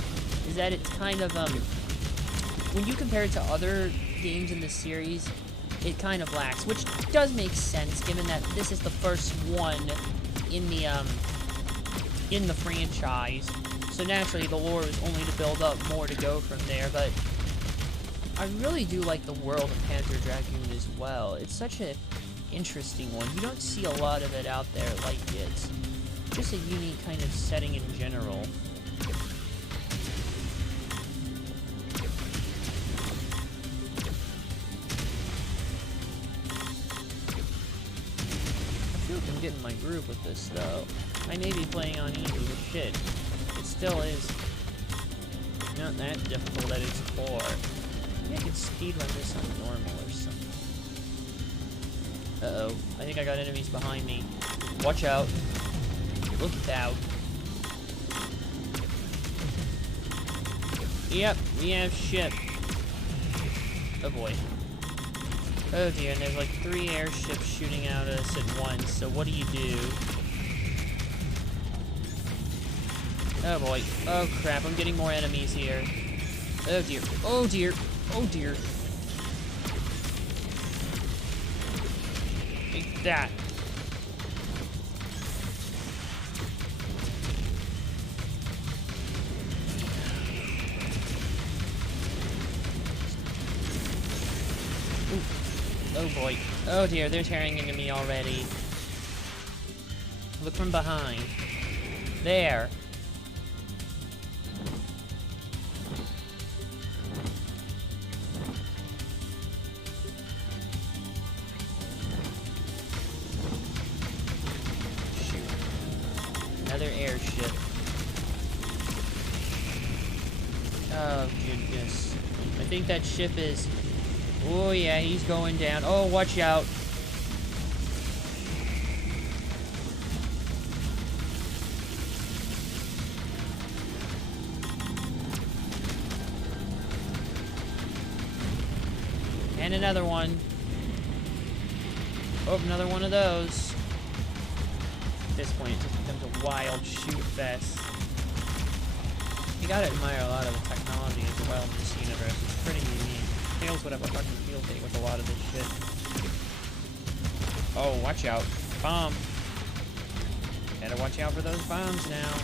is that it's kind of, when you compare it to other games in the series, it kind of lacks, which does make sense, given that this is the first one in the franchise. So naturally, the lore is only to build up more to go from there, but I really do like the world of Panzer Dragoon as well. It's such an interesting one. You don't see a lot of it out there like it. Just a unique kind of setting in general. I feel like I'm getting my groove with this, though. I may be playing on easy, but shit, it still is not that difficult at its core. Maybe I could speedrun this on normal or something. Uh-oh, I think I got enemies behind me. Watch out. Look out. Yep, we have ship. Oh boy. Oh dear, and there's like 3 airships shooting out at us at once, so what do you do? Oh boy. Oh crap, I'm getting more enemies here. Oh dear. Oh dear. Oh dear. Take that. Oh boy. Oh dear, they're tearing into me already. Look from behind. There. Shoot. Another airship. Oh goodness. I think that ship is... Oh yeah, he's going down. Oh, watch out. And another one. Oh, another one of those. At this point, it just becomes a wild shoot fest. You gotta admire a lot of the technology as well in this universe. It's pretty unique. Tails would have a fucking field day with a lot of this shit. Oh, watch out. Bomb. Gotta watch out for those bombs now.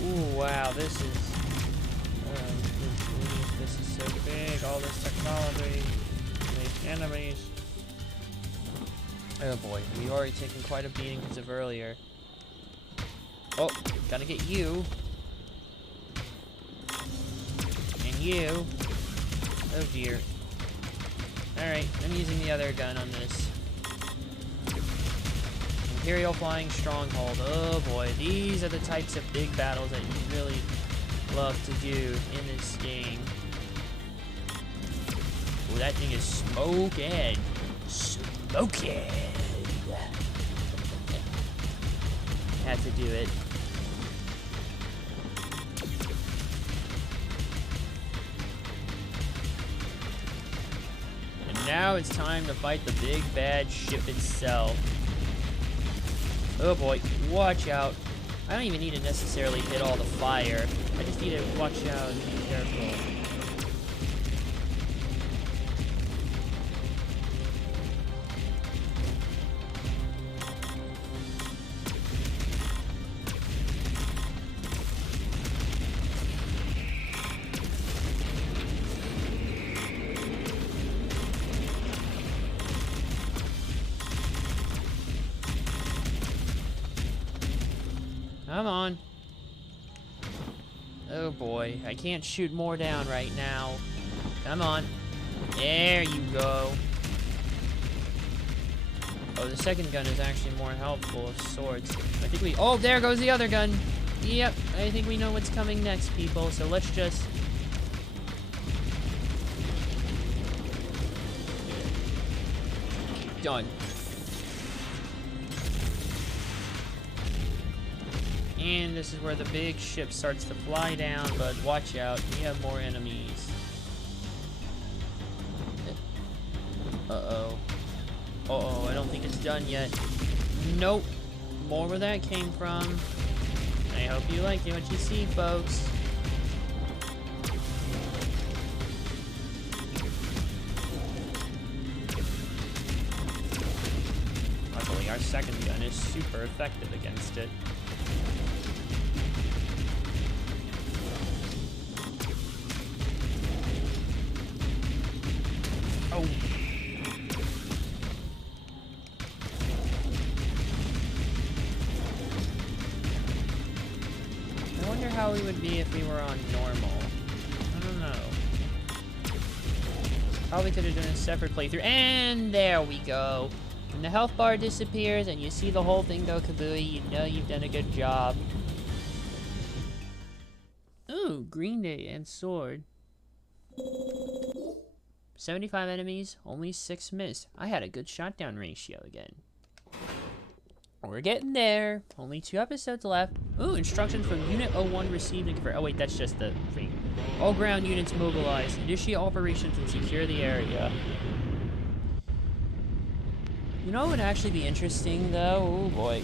Ooh, wow, this is so big, all this technology, these enemies. Oh boy, we've already taken quite a beating because of earlier. Oh, gotta get you. And you. Oh dear. Alright, I'm using the other gun on this. Imperial Flying Stronghold. Oh boy, these are the types of big battles that you really love to do in this game. that thing is smoking. Smoking. Had to do it. And now it's time to fight the big bad ship itself. Oh boy, watch out. I don't even need to necessarily hit all the fire. I just need to watch out and be careful. Come on. Oh boy, I can't shoot more down right now. Come on. There you go. Oh, the second gun is actually more helpful of sorts. I think we... Oh, there goes the other gun. Yep, I think we know what's coming next, people. So let's just... Done. And this is where the big ship starts to fly down, but watch out, we have more enemies. Uh-oh. Uh-oh, I don't think it's done yet. Nope. More where that came from. I hope you like it, what you see, folks. Luckily, our second gun is super effective against it. Oh. I wonder how we would be if we were on normal. I don't know. Probably could have done a separate playthrough. And there we go. When the health bar disappears and you see the whole thing go kabooey, you know you've done a good job. Ooh, Green Day and sword. 75 enemies, only 6 missed. I had a good shot down ratio again. We're getting there. Only 2 episodes left. Ooh, instructions from Unit 01 received and confirmed. Oh wait, that's just the thing. All ground units mobilized. Initiate operations and secure the area. You know what would actually be interesting though? Oh boy.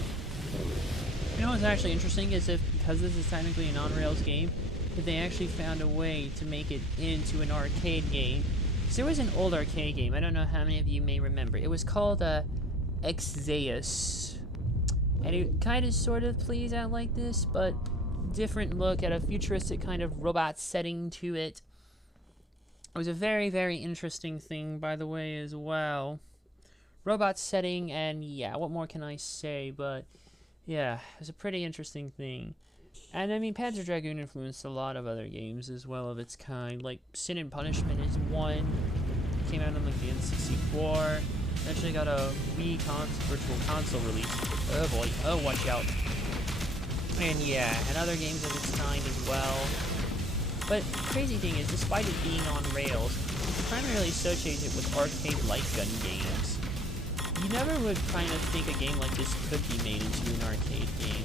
You know what's actually interesting is if, because this is technically an on-rails game, if they actually found a way to make it into an arcade game. So there was an old arcade game, I don't know how many of you may remember. It was called Exeus. And it kind of sort of plays out like this, but different look at a futuristic kind of robot setting to it. It was a very, very interesting thing, by the way, as well. Robot setting, and yeah, what more can I say? But yeah, it was a pretty interesting thing. And I mean, Panzer Dragoon influenced a lot of other games as well of its kind. Like Sin and Punishment is one. Came out on like the N64. Eventually got a Wii Virtual Console release. Oh boy, oh watch out. And yeah, and other games of its kind as well. But the crazy thing is, despite it being on rails, it's primarily associated with arcade light gun games. You never would kind of think a game like this could be made into an arcade game.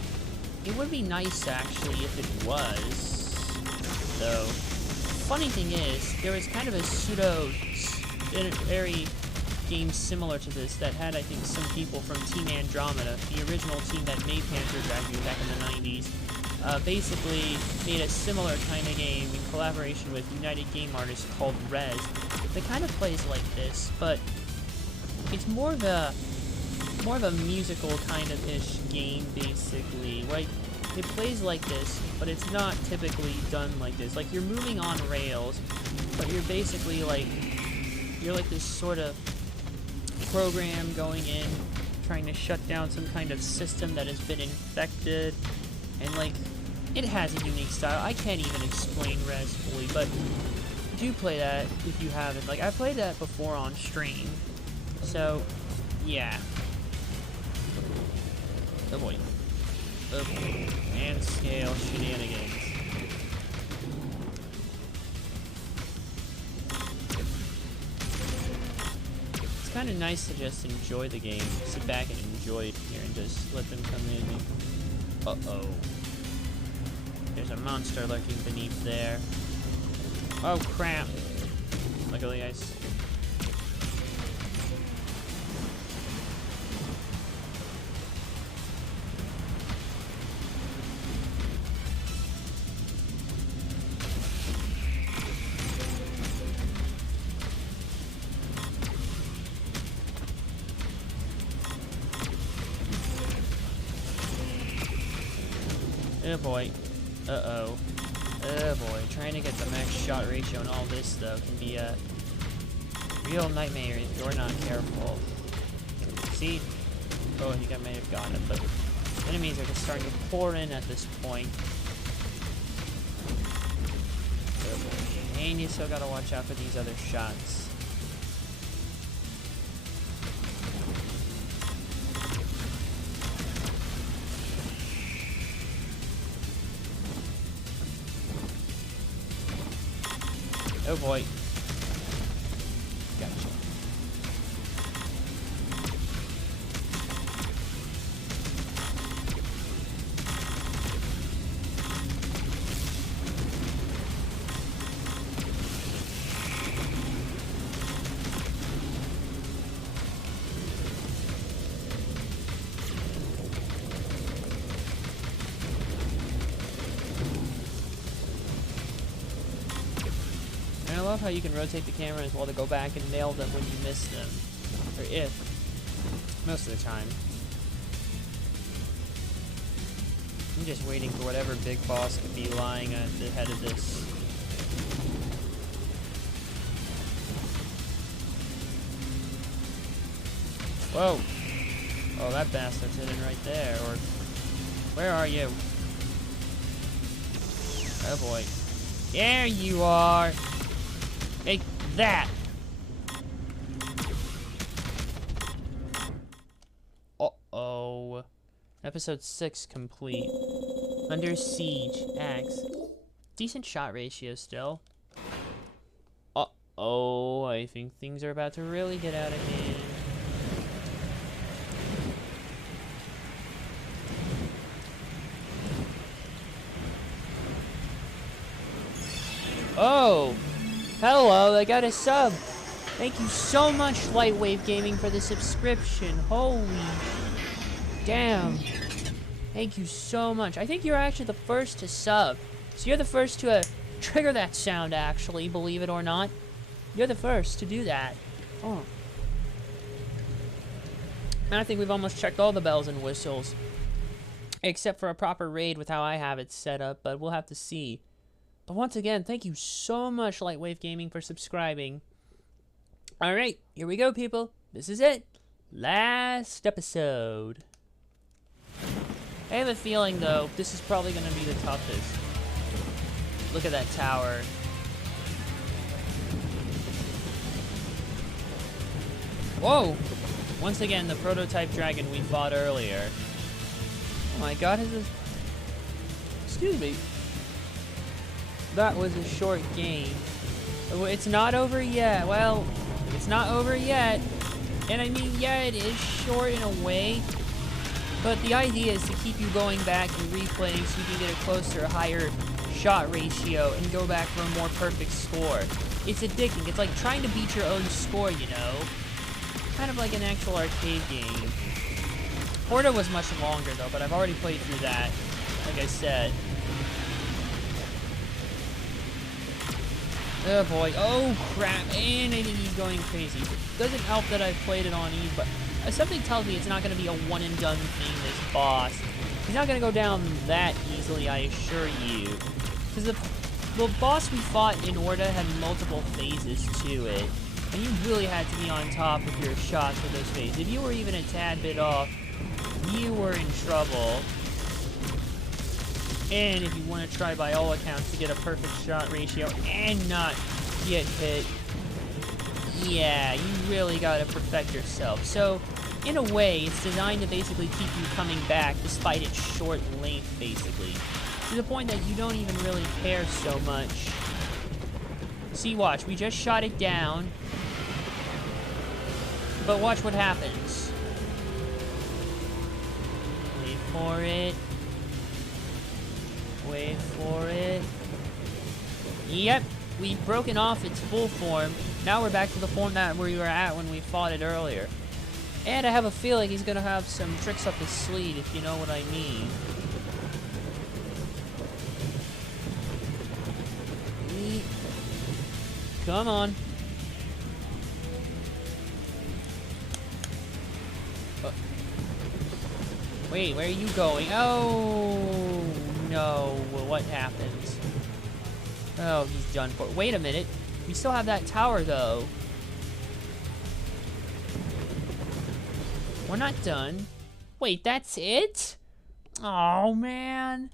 It would be nice, actually, if it was, though. Funny thing is, there was kind of a very game similar to this that had, I think, some people from Team Andromeda, the original team that made Panzer Dragoon back in the 90s, basically made a similar kind of game in collaboration with United Game Artists called Rez. That kind of plays like this, but it's more of a musical kind of ish game, basically. Like, it plays like this, but it's not typically done like this. Like, you're moving on rails, but you're basically like, you're like this sort of program going in, trying to shut down some kind of system that has been infected, and like, it has a unique style. I can't even explain Rez fully, but do play that if you haven't. Like, I've played that before on stream, so yeah. Oh boy. Oh boy. And scale shenanigans. It's kind of nice to just enjoy the game. Sit back and enjoy it here and just let them come in. Uh-oh. There's a monster lurking beneath there. Oh, crap. Look at the ice. Oh boy. Uh-oh. Oh boy. Trying to get the max shot ratio and all this, though, can be a real nightmare if you're not careful. See? Oh, he may have gotten it, but enemies are just starting to pour in at this point. Oh boy. And you still gotta watch out for these other shots. Oh boy. Gotcha. I love how you can rotate the camera as well to go back and nail them when you miss them. Or if. Most of the time. I'm just waiting for whatever big boss could be lying at the head of this. Whoa! Oh, that bastard's hidden right there. Or, where are you? Oh boy. There you are! Take that! Uh-oh. Episode 6 complete. Under Siege. Axe. Decent shot ratio still. Uh-oh. I think things are about to really get out of hand. Oh! Hello, I got a sub. Thank you so much, Lightwave Gaming, for the subscription. Holy damn. Thank you so much. I think you're actually the first to sub. So you're the first to trigger that sound, actually, believe it or not. You're the first to do that. Oh. And I think we've almost checked all the bells and whistles. Except for a proper raid with how I have it set up, but we'll have to see. But once again, thank you so much, Lightwave Gaming, for subscribing. Alright, here we go, people. This is it. Last episode. I have a feeling, though, this is probably going to be the toughest. Look at that tower. Whoa! Once again, the prototype dragon we fought earlier. Oh my god, is this... Excuse me. That was a short game. It's not over yet. Well, it's not over yet. And I mean, yeah, it is short in a way. But the idea is to keep you going back and replaying so you can get a closer, higher shot ratio and go back for a more perfect score. It's addicting. It's like trying to beat your own score, you know? Kind of like an actual arcade game. Porta was much longer, though, but I've already played through that, like I said. Oh boy, oh crap, and I think he's going crazy. Doesn't help that I've played it on Eve, but something tells me it's not going to be a one and done thing, this boss. He's not going to go down that easily, I assure you. Because the boss we fought in Orta had multiple phases to it, and you really had to be on top of your shots for those phases. If you were even a tad bit off, you were in trouble. And if you want to try by all accounts to get a perfect shot ratio and not get hit, yeah, you really gotta perfect yourself. So, in a way, it's designed to basically keep you coming back despite its short length, basically. To the point that you don't even really care so much. See, watch, we just shot it down. But watch what happens. Wait for it. Wait for it. Yep, we've broken off its full form. Now we're back to the form that we were at when we fought it earlier. And I have a feeling he's gonna have some tricks up his sleeve, if you know what I mean. Come on. Wait, where are you going? Oh, no. Well, what happens? Oh, he's done for. Wait a minute. We still have that tower, though. We're not done. Wait, that's it? Oh, man.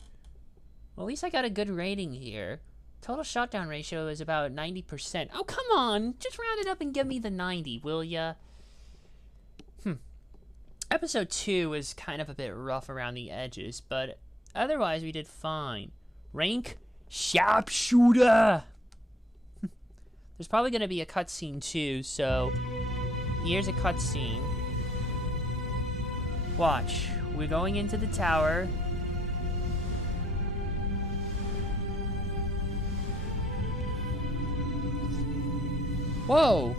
Well, at least I got a good rating here. Total shutdown ratio is about 90%. Oh, come on. Just round it up and give me the 90, will ya? Episode 2 was kind of a bit rough around the edges, but otherwise we did fine. Rank? Sharpshooter! There's probably going to be a cutscene too, so here's a cutscene. Watch. We're going into the tower. Whoa!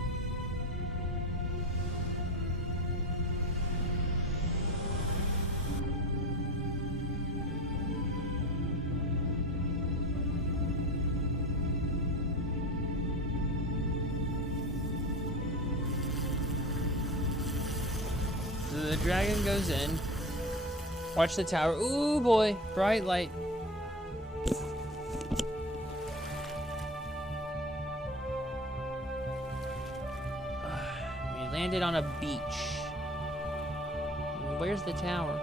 The dragon goes in. Watch the tower. Ooh boy, bright light. We landed on a beach. Where's the tower?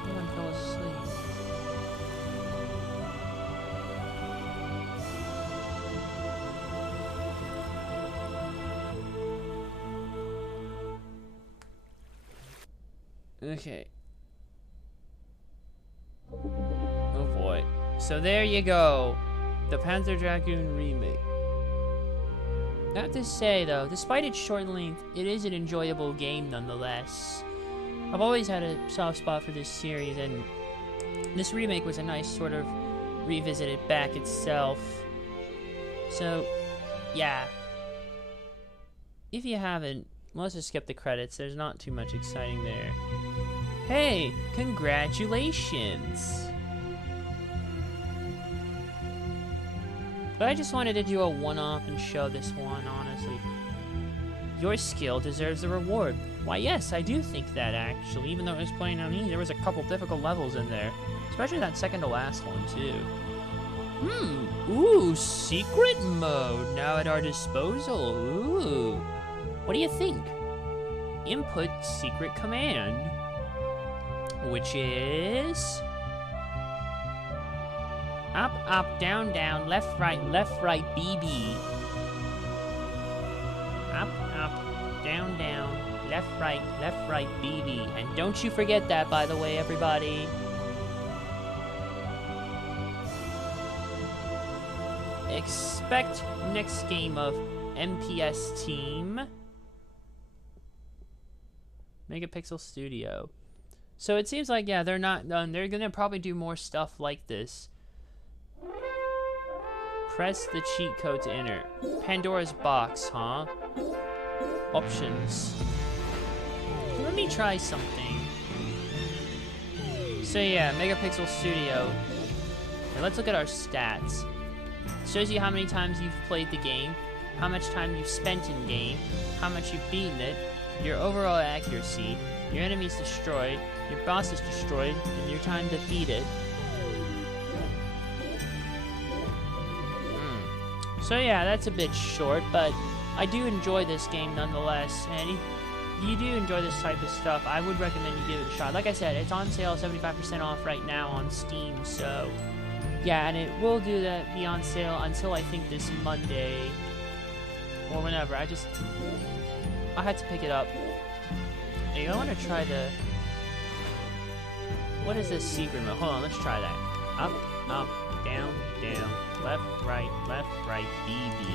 Everyone fell asleep. Okay. Oh boy. So there you go. The Panzer Dragoon Remake. I have to say though, despite its short length, it is an enjoyable game nonetheless. I've always had a soft spot for this series, and this remake was a nice sort of revisited back itself. So, yeah. If you haven't, let's just skip the credits. There's not too much exciting there. Hey, congratulations! But I just wanted to do a one-off and show this one, honestly. Your skill deserves a reward. Why, yes, I do think that, actually. Even though it was playing on easy, there was a couple difficult levels in there. Especially that second to last one, too. Ooh, secret mode now at our disposal. Ooh. What do you think? Input secret command, which is up, up, down, down, left, right, BB. Up, up, down, down, left, right, BB. And don't you forget that, by the way, everybody. Expect next game of MPS Team. Megapixel Studio. So it seems like, yeah, they're not done. They're gonna probably do more stuff like this. Press the cheat code to enter. Pandora's box, huh? Options. Let me try something. So yeah, Megapixel Studio. Now let's look at our stats. It shows you how many times you've played the game, how much time you've spent in game, how much you've beaten it, your overall accuracy, your enemies destroyed, your bosses destroyed, and your time defeated. So yeah, that's a bit short, but I do enjoy this game nonetheless, and if you do enjoy this type of stuff, I would recommend you give it a shot. Like I said, it's on sale 75% off right now on Steam, so yeah, and it will do that, be on sale until I think this Monday, or whenever. I had to pick it up. Hey, I want to try the... What is this secret mode? Hold on, let's try that. Up, up, down, down, left, right, BB.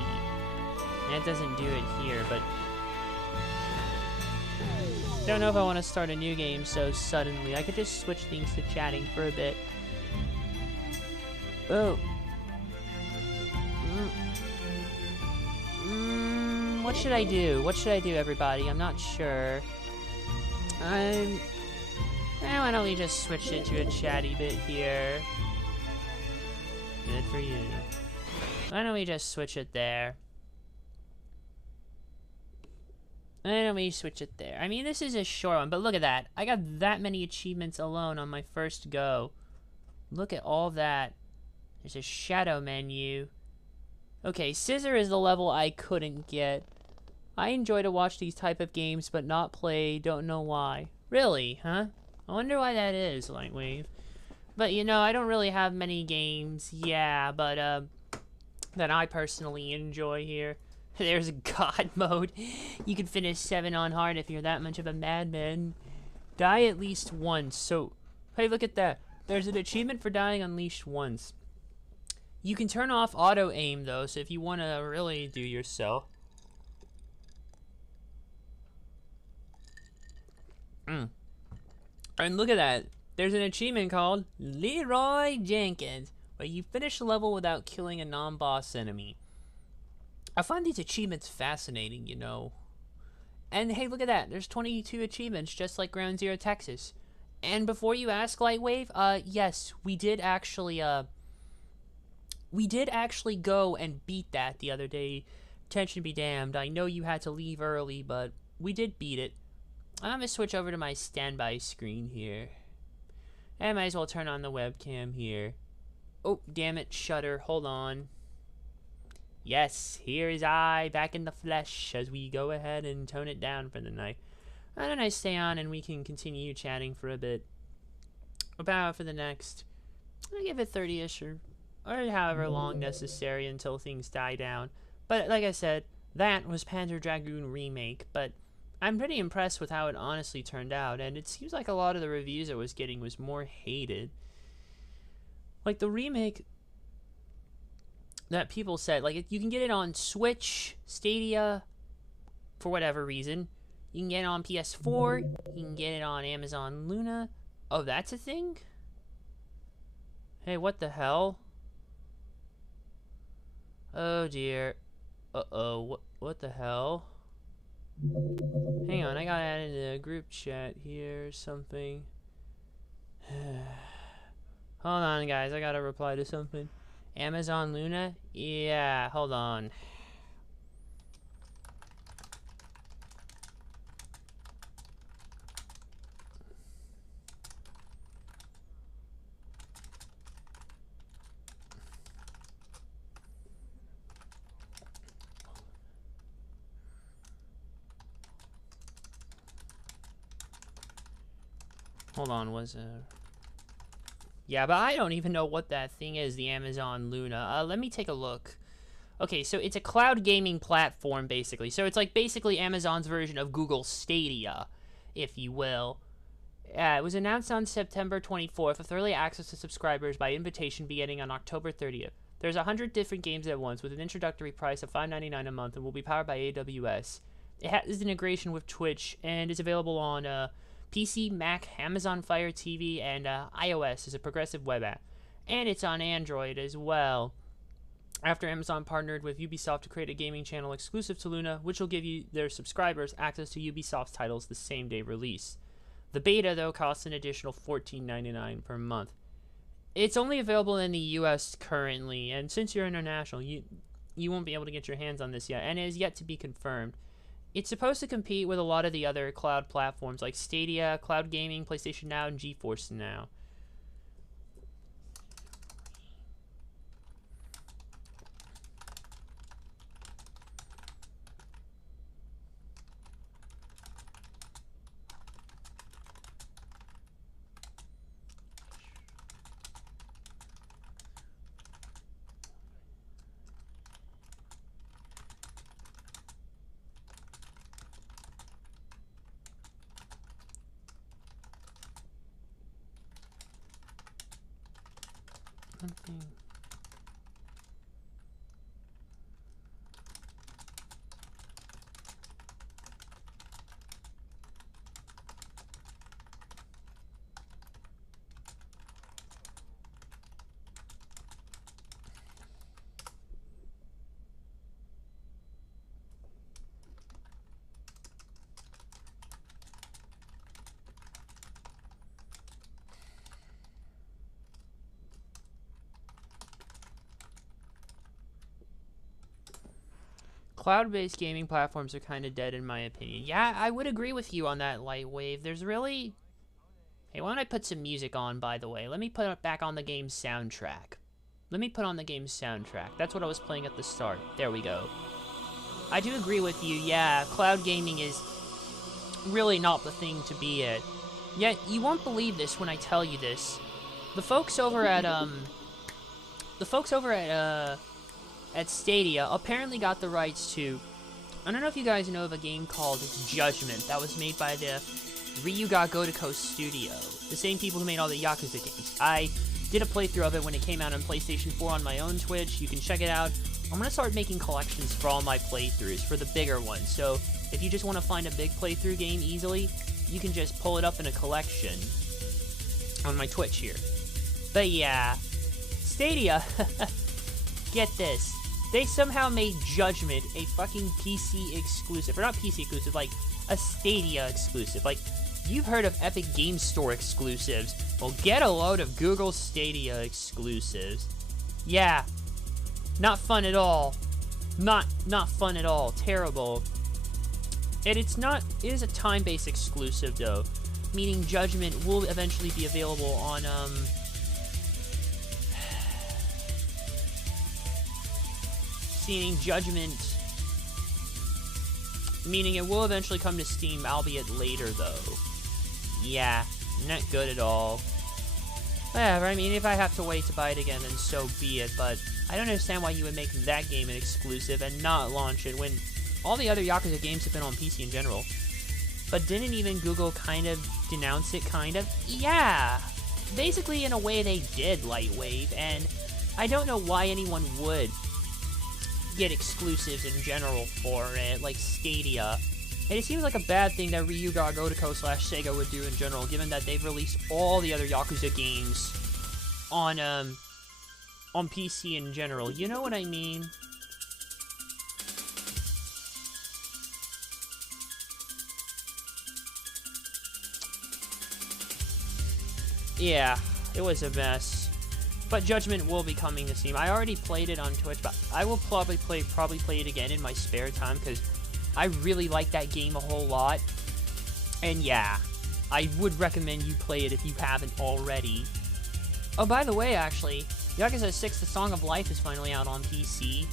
That doesn't do it here, but don't know if I want to start a new game so suddenly. I could just switch things to chatting for a bit. Oh. What should I do? What should I do, everybody? I'm not sure. Why don't we just switch it to a chatty bit here? Good for you. Why don't we just switch it there? Why don't we switch it there? I mean, this is a short one, but look at that. I got that many achievements alone on my first go. Look at all that. There's a shadow menu. Okay, Scissor is the level I couldn't get. I enjoy to watch these type of games, but not play. Don't know why. Really, huh? I wonder why that is, Lightwave. But, you know, I don't really have many games, yeah, but, that I personally enjoy here. There's God mode. You can finish 7 on hard if you're that much of a madman. Die at least once. So, hey, look at that. There's an achievement for dying unleashed once. You can turn off auto aim, though, so if you want to really do yourself. And look at that. There's an achievement called Leroy Jenkins, where you finish a level without killing a non-boss enemy. I find these achievements fascinating, you know. And hey, look at that. There's 22 achievements, just like Ground Zero Texas. And before you ask, Lightwave, yes, we did actually go and beat that the other day. Tension be damned. I know you had to leave early, but we did beat it. I'm gonna switch over to my standby screen here. I might as well turn on the webcam here. Oh, damn it, shutter. Hold on. Yes, here is I, back in the flesh, as we go ahead and tone it down for the night. Why don't I stay on and we can continue chatting for a bit. About for the next, I'll give it 30-ish or however long necessary until things die down. But like I said, that was Panzer Dragoon Remake, but I'm pretty impressed with how it honestly turned out, and it seems like a lot of the reviews it was getting was more hated. Like the remake that people said, like you can get it on Switch, Stadia, for whatever reason. You can get it on PS4, you can get it on Amazon Luna. Oh, that's a thing? Hey, what the hell? Oh dear. Uh-oh, what the hell? Hang on, I got added to a group chat here or something. Hold on, guys, I gotta reply to something. Amazon Luna? Yeah, hold on. Hold on, yeah, but I don't even know what that thing is, the Amazon Luna. Let me take a look. Okay, so it's a cloud gaming platform, basically. So it's like basically Amazon's version of Google Stadia, if you will. It was announced on September 24th with early access to subscribers by invitation beginning on October 30th. There's 100 different games at once with an introductory price of $5.99 a month and will be powered by AWS. It has integration with Twitch and is available on PC, Mac, Amazon Fire TV, and iOS as a progressive web app. And it's on Android as well. After Amazon partnered with Ubisoft to create a gaming channel exclusive to Luna, which will give their subscribers access to Ubisoft's titles the same day release. The beta, though, costs an additional $14.99 per month. It's only available in the US currently, and since you're international, you won't be able to get your hands on this yet, and it is yet to be confirmed. It's supposed to compete with a lot of the other cloud platforms like Stadia, Cloud Gaming, PlayStation Now, and GeForce Now. Something. Cloud-based gaming platforms are kind of dead in my opinion. Yeah, I would agree with you on that, Lightwave. There's really... Hey, why don't I put some music on, by the way? Let me put it back on the game's soundtrack. Let me put on the game's soundtrack. That's what I was playing at the start. There we go. I do agree with you, yeah, cloud gaming is really not the thing to be at. Yet, you won't believe this when I tell you this. The folks over at Stadia apparently got the rights to... I don't know if you guys know of a game called Judgment that was made by the Ryuga Godoko studio. The same people who made all the Yakuza games. I did a playthrough of it when it came out on PlayStation 4 on my own Twitch. You can check it out. I'm going to start making collections for all my playthroughs, for the bigger ones. So, if you just want to find a big playthrough game easily, you can just pull it up in a collection on my Twitch here. But yeah, Stadia, get this. They somehow made Judgment a fucking PC exclusive. Or not PC exclusive, like a Stadia exclusive. Like, you've heard of Epic Game Store exclusives. Well, get a load of Google Stadia exclusives. Yeah. Not fun at all. Not fun at all. Terrible. And it is a time-based exclusive, though. Meaning Judgment will eventually be available on, meaning it will eventually come to Steam, albeit later, though. Yeah, not good at all. Whatever, I mean, if I have to wait to buy it again, then so be it, but I don't understand why you would make that game an exclusive and not launch it when all the other Yakuza games have been on PC in general. But didn't even Google kind of denounce it, kind of? Yeah! Basically, in a way, they did, Lightwave, and I don't know why anyone would get exclusives in general for it, like Stadia. And it seems like a bad thing that Ryuga Godoko / Sega would do in general, given that they've released all the other Yakuza games on PC in general. You know what I mean? Yeah, it was a mess. But Judgment will be coming to Steam. I already played it on Twitch, but I will probably play it again in my spare time, because I really like that game a whole lot. And yeah, I would recommend you play it if you haven't already. Oh, by the way, actually, Yakuza 6: The Song of Life is finally out on PC.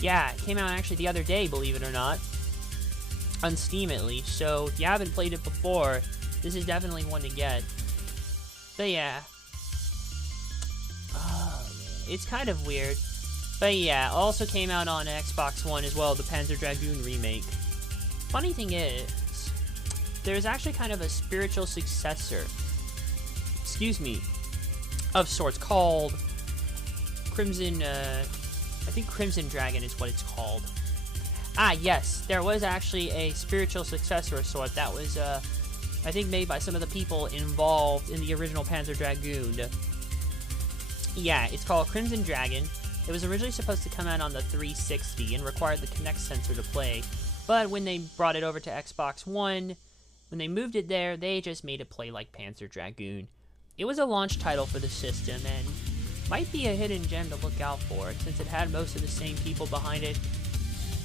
Yeah, it came out actually the other day, believe it or not. On Steam, at least. So, if you haven't played it before, this is definitely one to get. But yeah. Oh, man. It's kind of weird. But yeah, also came out on Xbox One as well, the Panzer Dragoon Remake. Funny thing is, there's actually kind of a spiritual successor, of sorts, called Crimson, I think Crimson Dragon is what it's called. Ah, yes, there was actually a spiritual successor of sorts that was, I think made by some of the people involved in the original Panzer Dragoon. Yeah, it's called Crimson Dragon. It was originally supposed to come out on the 360 and required the Kinect sensor to play, but when they brought it over to Xbox One, when they moved it there, they just made it play like Panzer Dragoon. It was a launch title for the system, and might be a hidden gem to look out for, since it had most of the same people behind it.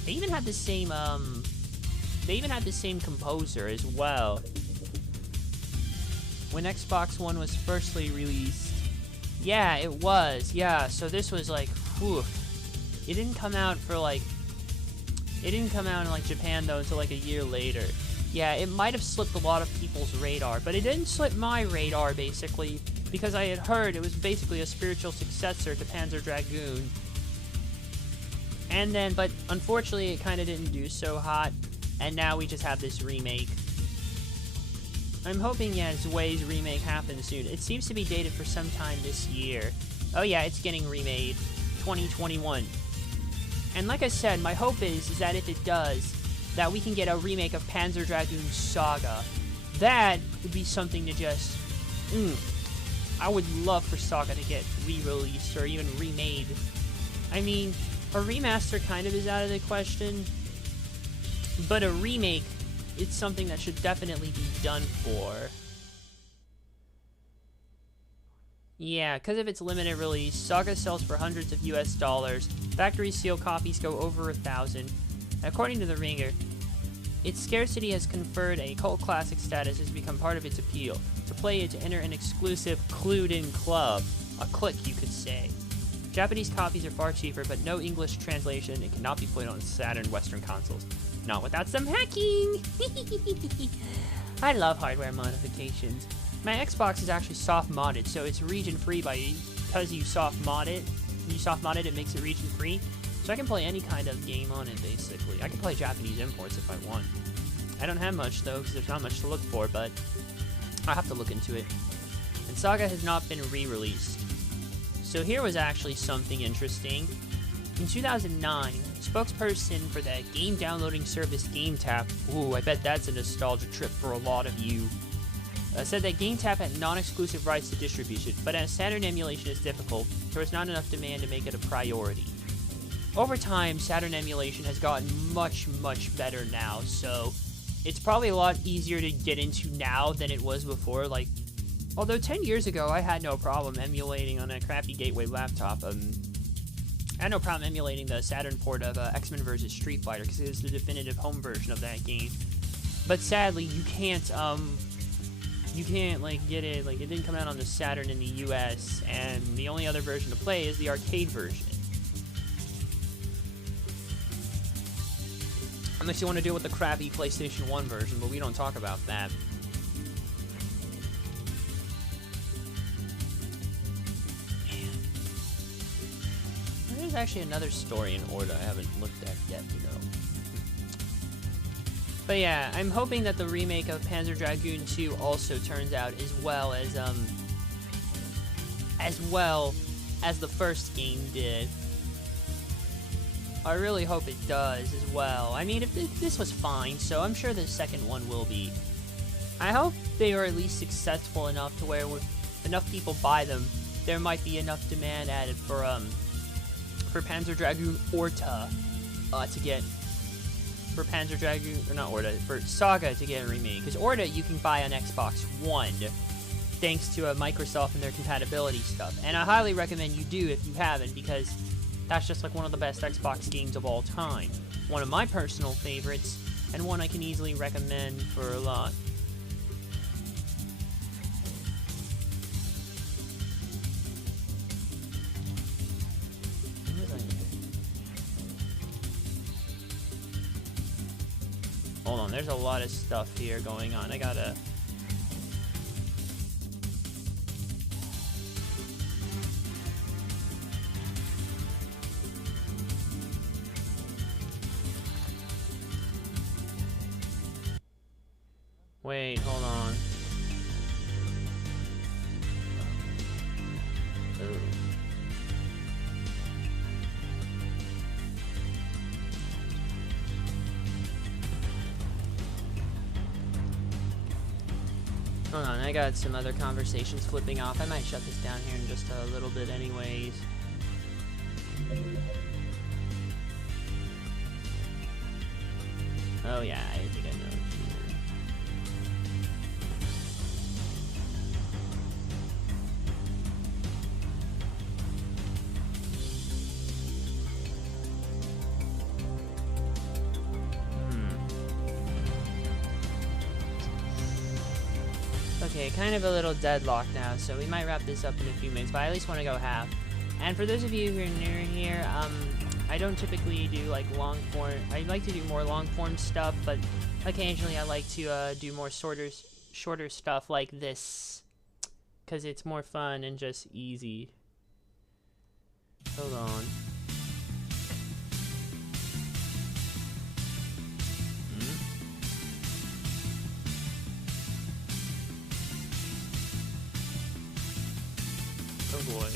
They even had the same, composer as well. When Xbox One was firstly released. Yeah, it was. Yeah, so this was like, whew. It didn't come out in like Japan though until like a year later. Yeah, it might have slipped a lot of people's radar, but it didn't slip my radar basically, because I had heard it was basically a spiritual successor to Panzer Dragoon. And then, but unfortunately it kind of didn't do so hot, and now we just have this remake. I'm hoping, yeah, Zway's remake happens soon. It seems to be dated for some time this year. Oh yeah, it's getting remade. 2021. And like I said, my hope is that if it does, that we can get a remake of Panzer Dragoon Saga. That would be something to just... I would love for Saga to get re-released or even remade. I mean, a remaster kind of is out of the question, but a remake, it's something that should definitely be done for. Yeah, because of its limited release, Saga sells for hundreds of US dollars. Factory seal copies go over 1,000. According to The Ringer, its scarcity has conferred a cult classic status has become part of its appeal. To play it, to enter an exclusive clued-in club. A clique, you could say. Japanese copies are far cheaper, but no English translation. It cannot be played on Saturn Western consoles. Not without some hacking! I love hardware modifications. My Xbox is actually soft-modded, so it's region-free because you soft-mod it. When you soft-mod it, it makes it region-free. So I can play any kind of game on it, basically. I can play Japanese imports if I want. I don't have much, though, because there's not much to look for, but I'll have to look into it. And Saga has not been re-released. So here was actually something interesting. In 2009, spokesperson for the game downloading service GameTap, ooh, I bet that's a nostalgia trip for a lot of you, said that GameTap had non-exclusive rights to distribution, but as Saturn emulation is difficult, there was not enough demand to make it a priority. Over time, Saturn emulation has gotten much, much better now, so it's probably a lot easier to get into now than it was before. Like, although 10 years ago, I had no problem emulating on a crappy Gateway laptop. I had no problem emulating the Saturn port of X-Men vs. Street Fighter, because it was the definitive home version of that game. But sadly, you can't, like, get it, like, it didn't come out on the Saturn in the US, and the only other version to play is the arcade version. Unless you want to deal with the crappy PlayStation 1 version, but we don't talk about that. Man. There's actually another story in Orta I haven't looked at yet, though. But yeah, I'm hoping that the remake of Panzer Dragoon 2 also turns out as well as the first game did. I really hope it does as well. I mean, if this was fine, so I'm sure the second one will be. I hope they are at least successful enough to where if enough people buy them, there might be enough demand added for Panzer Dragoon Orta to get for Panzer Dragoon, or not Orta, for Saga to get a remake. Because Orta you can buy on Xbox One, thanks to Microsoft and their compatibility stuff. And I highly recommend you do if you haven't, because that's just like one of the best Xbox games of all time. One of my personal favorites, and one I can easily recommend for a lot. Hold on, there's a lot of stuff here going on. I gotta... Wait, hold on. Ooh. Hold on, I got some other conversations flipping off. I might shut this down here in just a little bit anyways. Oh yeah, I think I know. Okay, kind of a little deadlock now, so we might wrap this up in a few minutes, but I at least want to go half. And for those of you who are new here, I don't typically do like long form. I like to do more long form stuff, but occasionally I like to do more shorter stuff like this, because it's more fun and just easy. Hold on. Oh boy.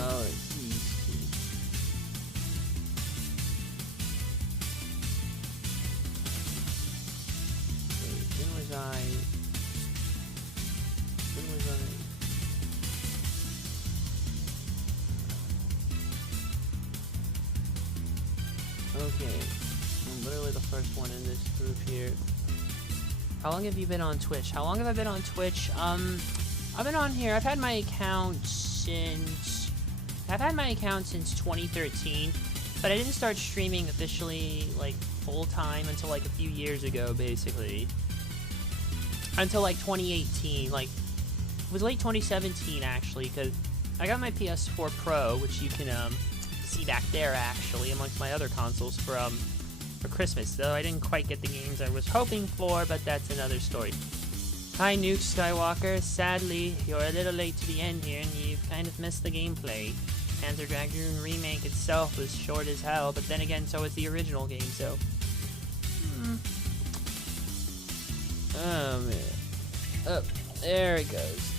Oh, it's easy. Wait, when was I? Okay, I'm literally the first one in this group here. How long have you been on Twitch? How long have I been on Twitch? I've been on here. I've had my account since 2013, but I didn't start streaming officially, like, full-time until, like, a few years ago, basically. Until, like, 2018. Like, it was late 2017, actually, because I got my PS4 Pro, which you can, see back there, actually, amongst my other consoles for Christmas. Though I didn't quite get the games I was hoping for, but that's another story. Hi, Nuke Skywalker. Sadly, you're a little late to the end here, and you've kind of missed the gameplay. Panzer Dragoon Remake itself was short as hell, but then again, so is the original game, so... Oh, man. Oh, there it goes.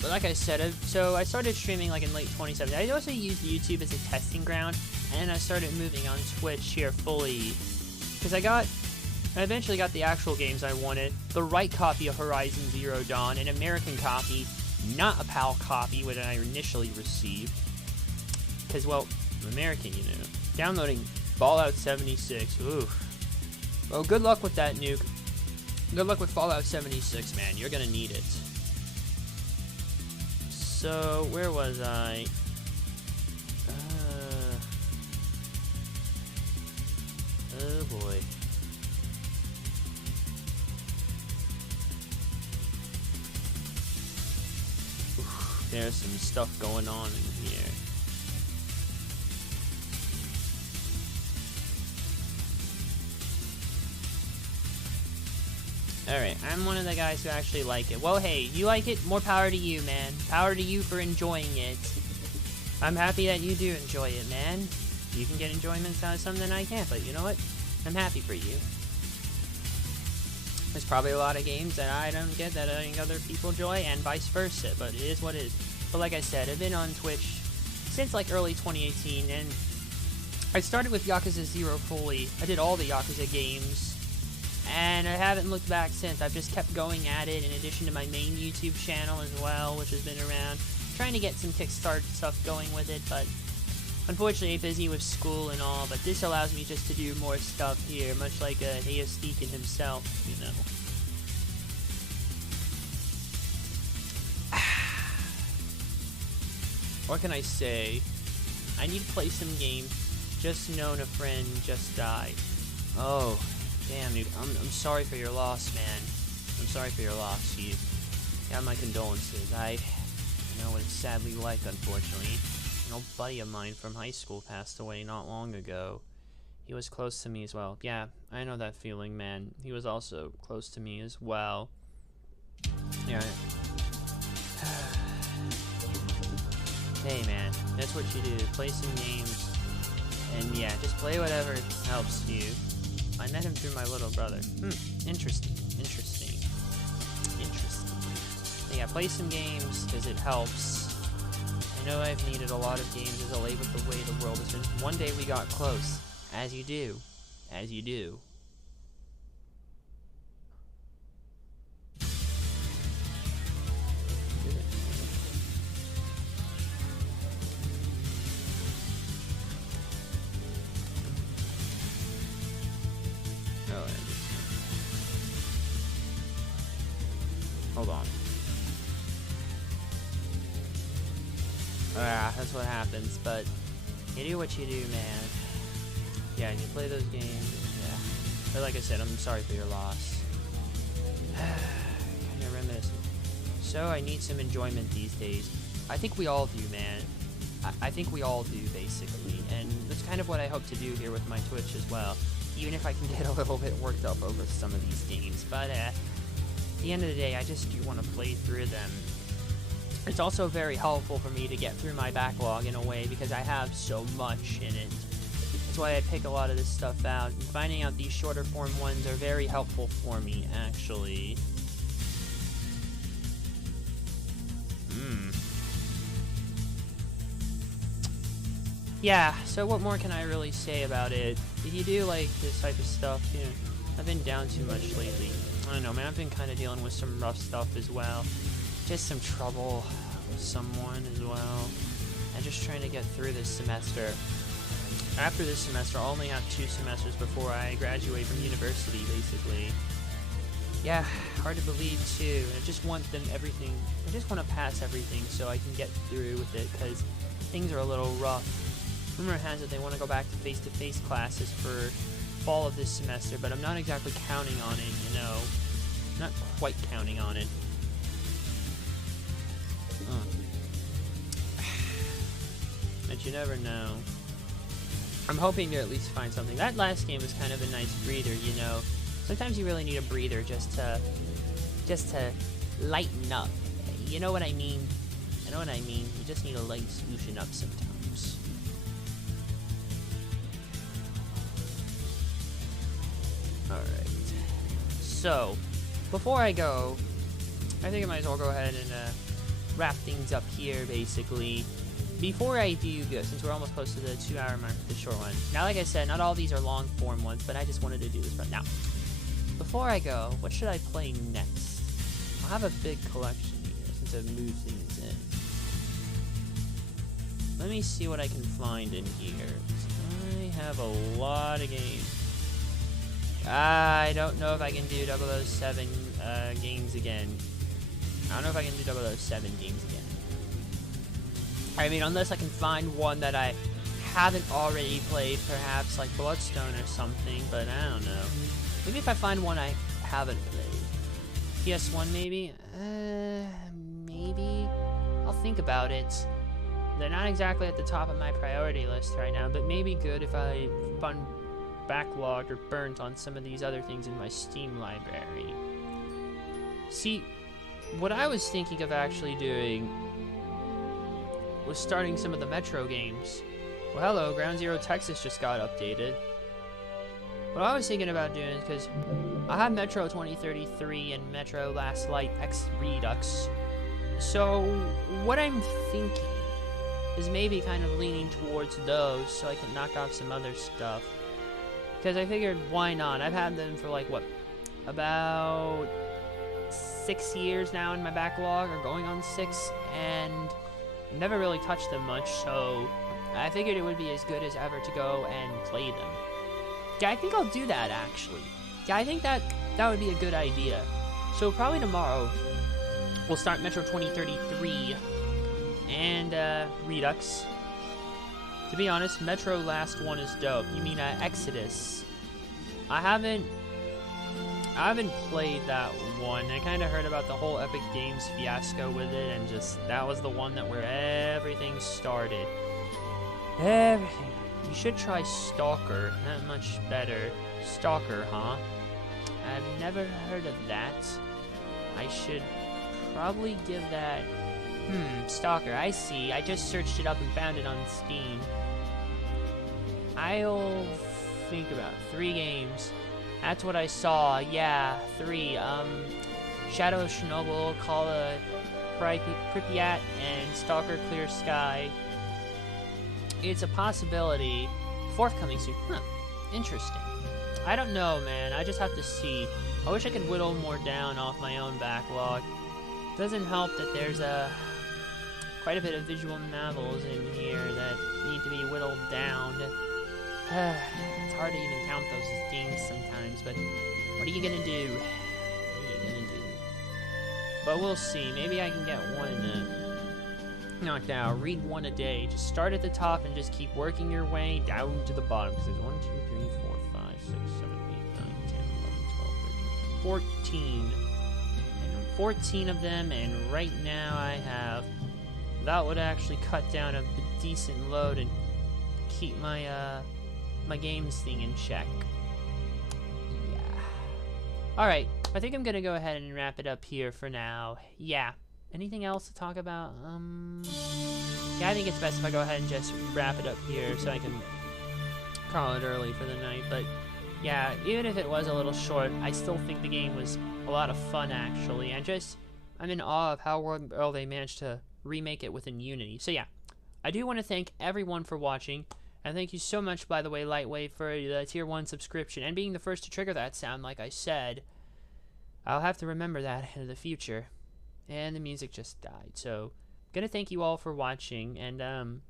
But like I said, so I started streaming like in late 2017. I also used YouTube as a testing ground, and I started moving on Twitch here fully. Because I eventually got the actual games I wanted. The right copy of Horizon Zero Dawn, an American copy, not a PAL copy, which I initially received. Because, well, I'm American, you know. Downloading Fallout 76, ooh. Well, good luck with that, Nuke. Good luck with Fallout 76, man. You're gonna need it. So, where was I? Oh boy. Oof, there's some stuff going on in here. Alright, I'm one of the guys who actually like it. Well, hey, you like it? More power to you, man. Power to you for enjoying it. I'm happy that you do enjoy it, man. You can get enjoyment out of something I can't, but you know what? I'm happy for you. There's probably a lot of games that I don't get that I think other people enjoy, and vice versa, but it is what it is. But like I said, I've been on Twitch since like early 2018, and I started with Yakuza 0 fully. I did all the Yakuza games. And I haven't looked back since. I've just kept going at it in addition to my main YouTube channel as well, which has been around. Trying to get some Kickstarter stuff going with it, but unfortunately busy with school and all. But this allows me just to do more stuff here, much like A.S. Deacon himself, you know. What can I say? I need to play some games. Just known a friend just died. Oh. Damn, dude, I'm sorry for your loss, man. I'm sorry for your loss. You got my condolences. I know what it's sadly like, unfortunately. An old buddy of mine from high school passed away not long ago. He was close to me as well. Yeah, I know that feeling, man. He was also close to me as well. Yeah. Hey, man, that's what you do. Play some games. And yeah, just play whatever helps you. I met him through my little brother. Interesting. Yeah, play some games, because it helps. I know I've needed a lot of games as of late with the way the world has been. One day we got close. As you do. As you do. Hold on. That's what happens, but you do what you do, man. Yeah, and you play those games, yeah. But like I said, I'm sorry for your loss. Kind of reminiscent. So, I need some enjoyment these days. I think we all do, man. I think we all do, basically. And that's kind of what I hope to do here with my Twitch as well. Even if I can get a little bit worked up over some of these games. But, at the end of the day, I just do want to play through them. It's also very helpful for me to get through my backlog in a way because I have so much in it. That's why I pick a lot of this stuff out. And finding out these shorter form ones are very helpful for me, actually. Yeah, so what more can I really say about it? If you do like this type of stuff, you know, I've been down too much lately. I don't know, man, I've been kind of dealing with some rough stuff as well. Just some trouble with someone as well. And just trying to get through this semester. After this semester, I'll only have 2 semesters before I graduate from university, basically. Yeah, hard to believe, too. I just want them everything. I just want to pass everything so I can get through with it, because things are a little rough. Rumor has it they want to go back to face-to-face classes for fall of this semester, but I'm not exactly counting on it, you know. Not quite counting on it. But you never know. I'm hoping to at least find something. That last game was kind of a nice breather, you know. Sometimes you really need a breather just to lighten up. You know what I mean? You know what I mean? You just need a light loosen up sometimes. Alright. So, before I go, I think I might as well go ahead and wrap things up here, basically. Before I do go, since we're almost close to the 2-hour mark, the short one. Now, like I said, not all these are long-form ones, but I just wanted to do this right now. Before I go, what should I play next? I'll have a big collection here, since I've moved things in. Let me see what I can find in here. I have a lot of games. I don't know if I can do 007 games again. I don't know if I can do 007 games again. I mean, unless I can find one that I haven't already played, perhaps like Bloodstone or something, but I don't know. Maybe if I find one I haven't played. PS1 maybe? Maybe? I'll think about it. They're not exactly at the top of my priority list right now, but maybe good if I find backlogged or burnt on some of these other things in my Steam library. See, what I was thinking of actually doing was starting some of the Metro games. Well, hello, Ground Zero Texas just got updated. What I was thinking about doing is, because I have Metro 2033 and Metro Last Light X Redux, so what I'm thinking is maybe kind of leaning towards those so I can knock off some other stuff. Because I figured, why not? I've had them for like, what, about 6 years now in my backlog, or going on 6, and never really touched them much, so I figured it would be as good as ever to go and play them. Yeah, I think I'll do that, actually. Yeah, I think that would be a good idea. So probably tomorrow, we'll start Metro 2033 and Redux. To be honest, Metro Last One is dope. You mean Exodus? I haven't played that one. I kind of heard about the whole Epic Games fiasco with it, and just that was the one that where everything started. Everything. You should try Stalker. Not much better. Stalker, huh? I've never heard of that. I should probably give that... Stalker, I see. I just searched it up and found it on Steam. I'll think about 3 games. That's what I saw. Yeah, 3. Shadow of Chernobyl, Call of Pripyat, and Stalker Clear Sky. It's a possibility. 4th coming soon. Huh. Interesting. I don't know, man. I just have to see. I wish I could whittle more down off my own backlog. Doesn't help that there's quite a bit of visual novels in here that need to be whittled down. It's hard to even count those as games sometimes, but what are you gonna do? What are you gonna do? But we'll see. Maybe I can get one knocked out. Read 1 a day. Just start at the top and just keep working your way down to the bottom. Because there's 1, 2, 3, 4, 5, 6, 7, 8, 9, 10, 11, 12, 13, 14. And 14 of them, and right now I have... That would actually cut down a decent load and keep my my games thing in check. Yeah. Alright, I think I'm gonna go ahead and wrap it up here for now. Yeah. anything else to talk about? Yeah, I think it's best if I go ahead and just wrap it up here so I can call it early for the night. But yeah, even if it was a little short, I still think the game was a lot of fun, actually. I'm in awe of how well they managed to remake it within Unity. So yeah, I do want to thank everyone for watching. And thank you so much, by the way, Lightwave, for the Tier 1 subscription and being the first to trigger that sound, like I said. I'll have to remember that in the future. And the music just died. So, gonna thank you all for watching. And,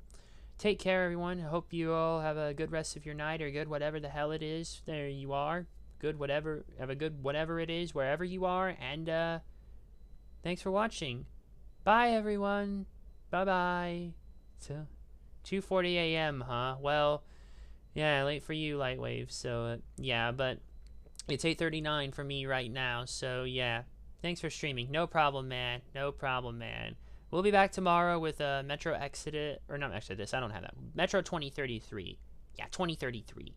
take care, everyone. I hope you all have a good rest of your night, or good whatever the hell it is. There you are. Good whatever. Have a good whatever it is, wherever you are. And, thanks for watching. Bye, everyone. Bye-bye. So, 2:40 a.m., huh? Well, yeah, late for you, Lightwave. So, yeah, but it's 8:39 for me right now. So, yeah. Thanks for streaming. No problem, man. No problem, man. We'll be back tomorrow with Metro Exodus, or not Exodus, I don't have that. Metro 2033. Yeah, 2033.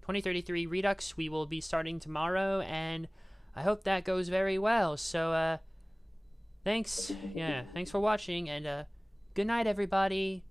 2033 Redux, we will be starting tomorrow, and I hope that goes very well. So, thanks. Yeah, thanks for watching, and good night, everybody.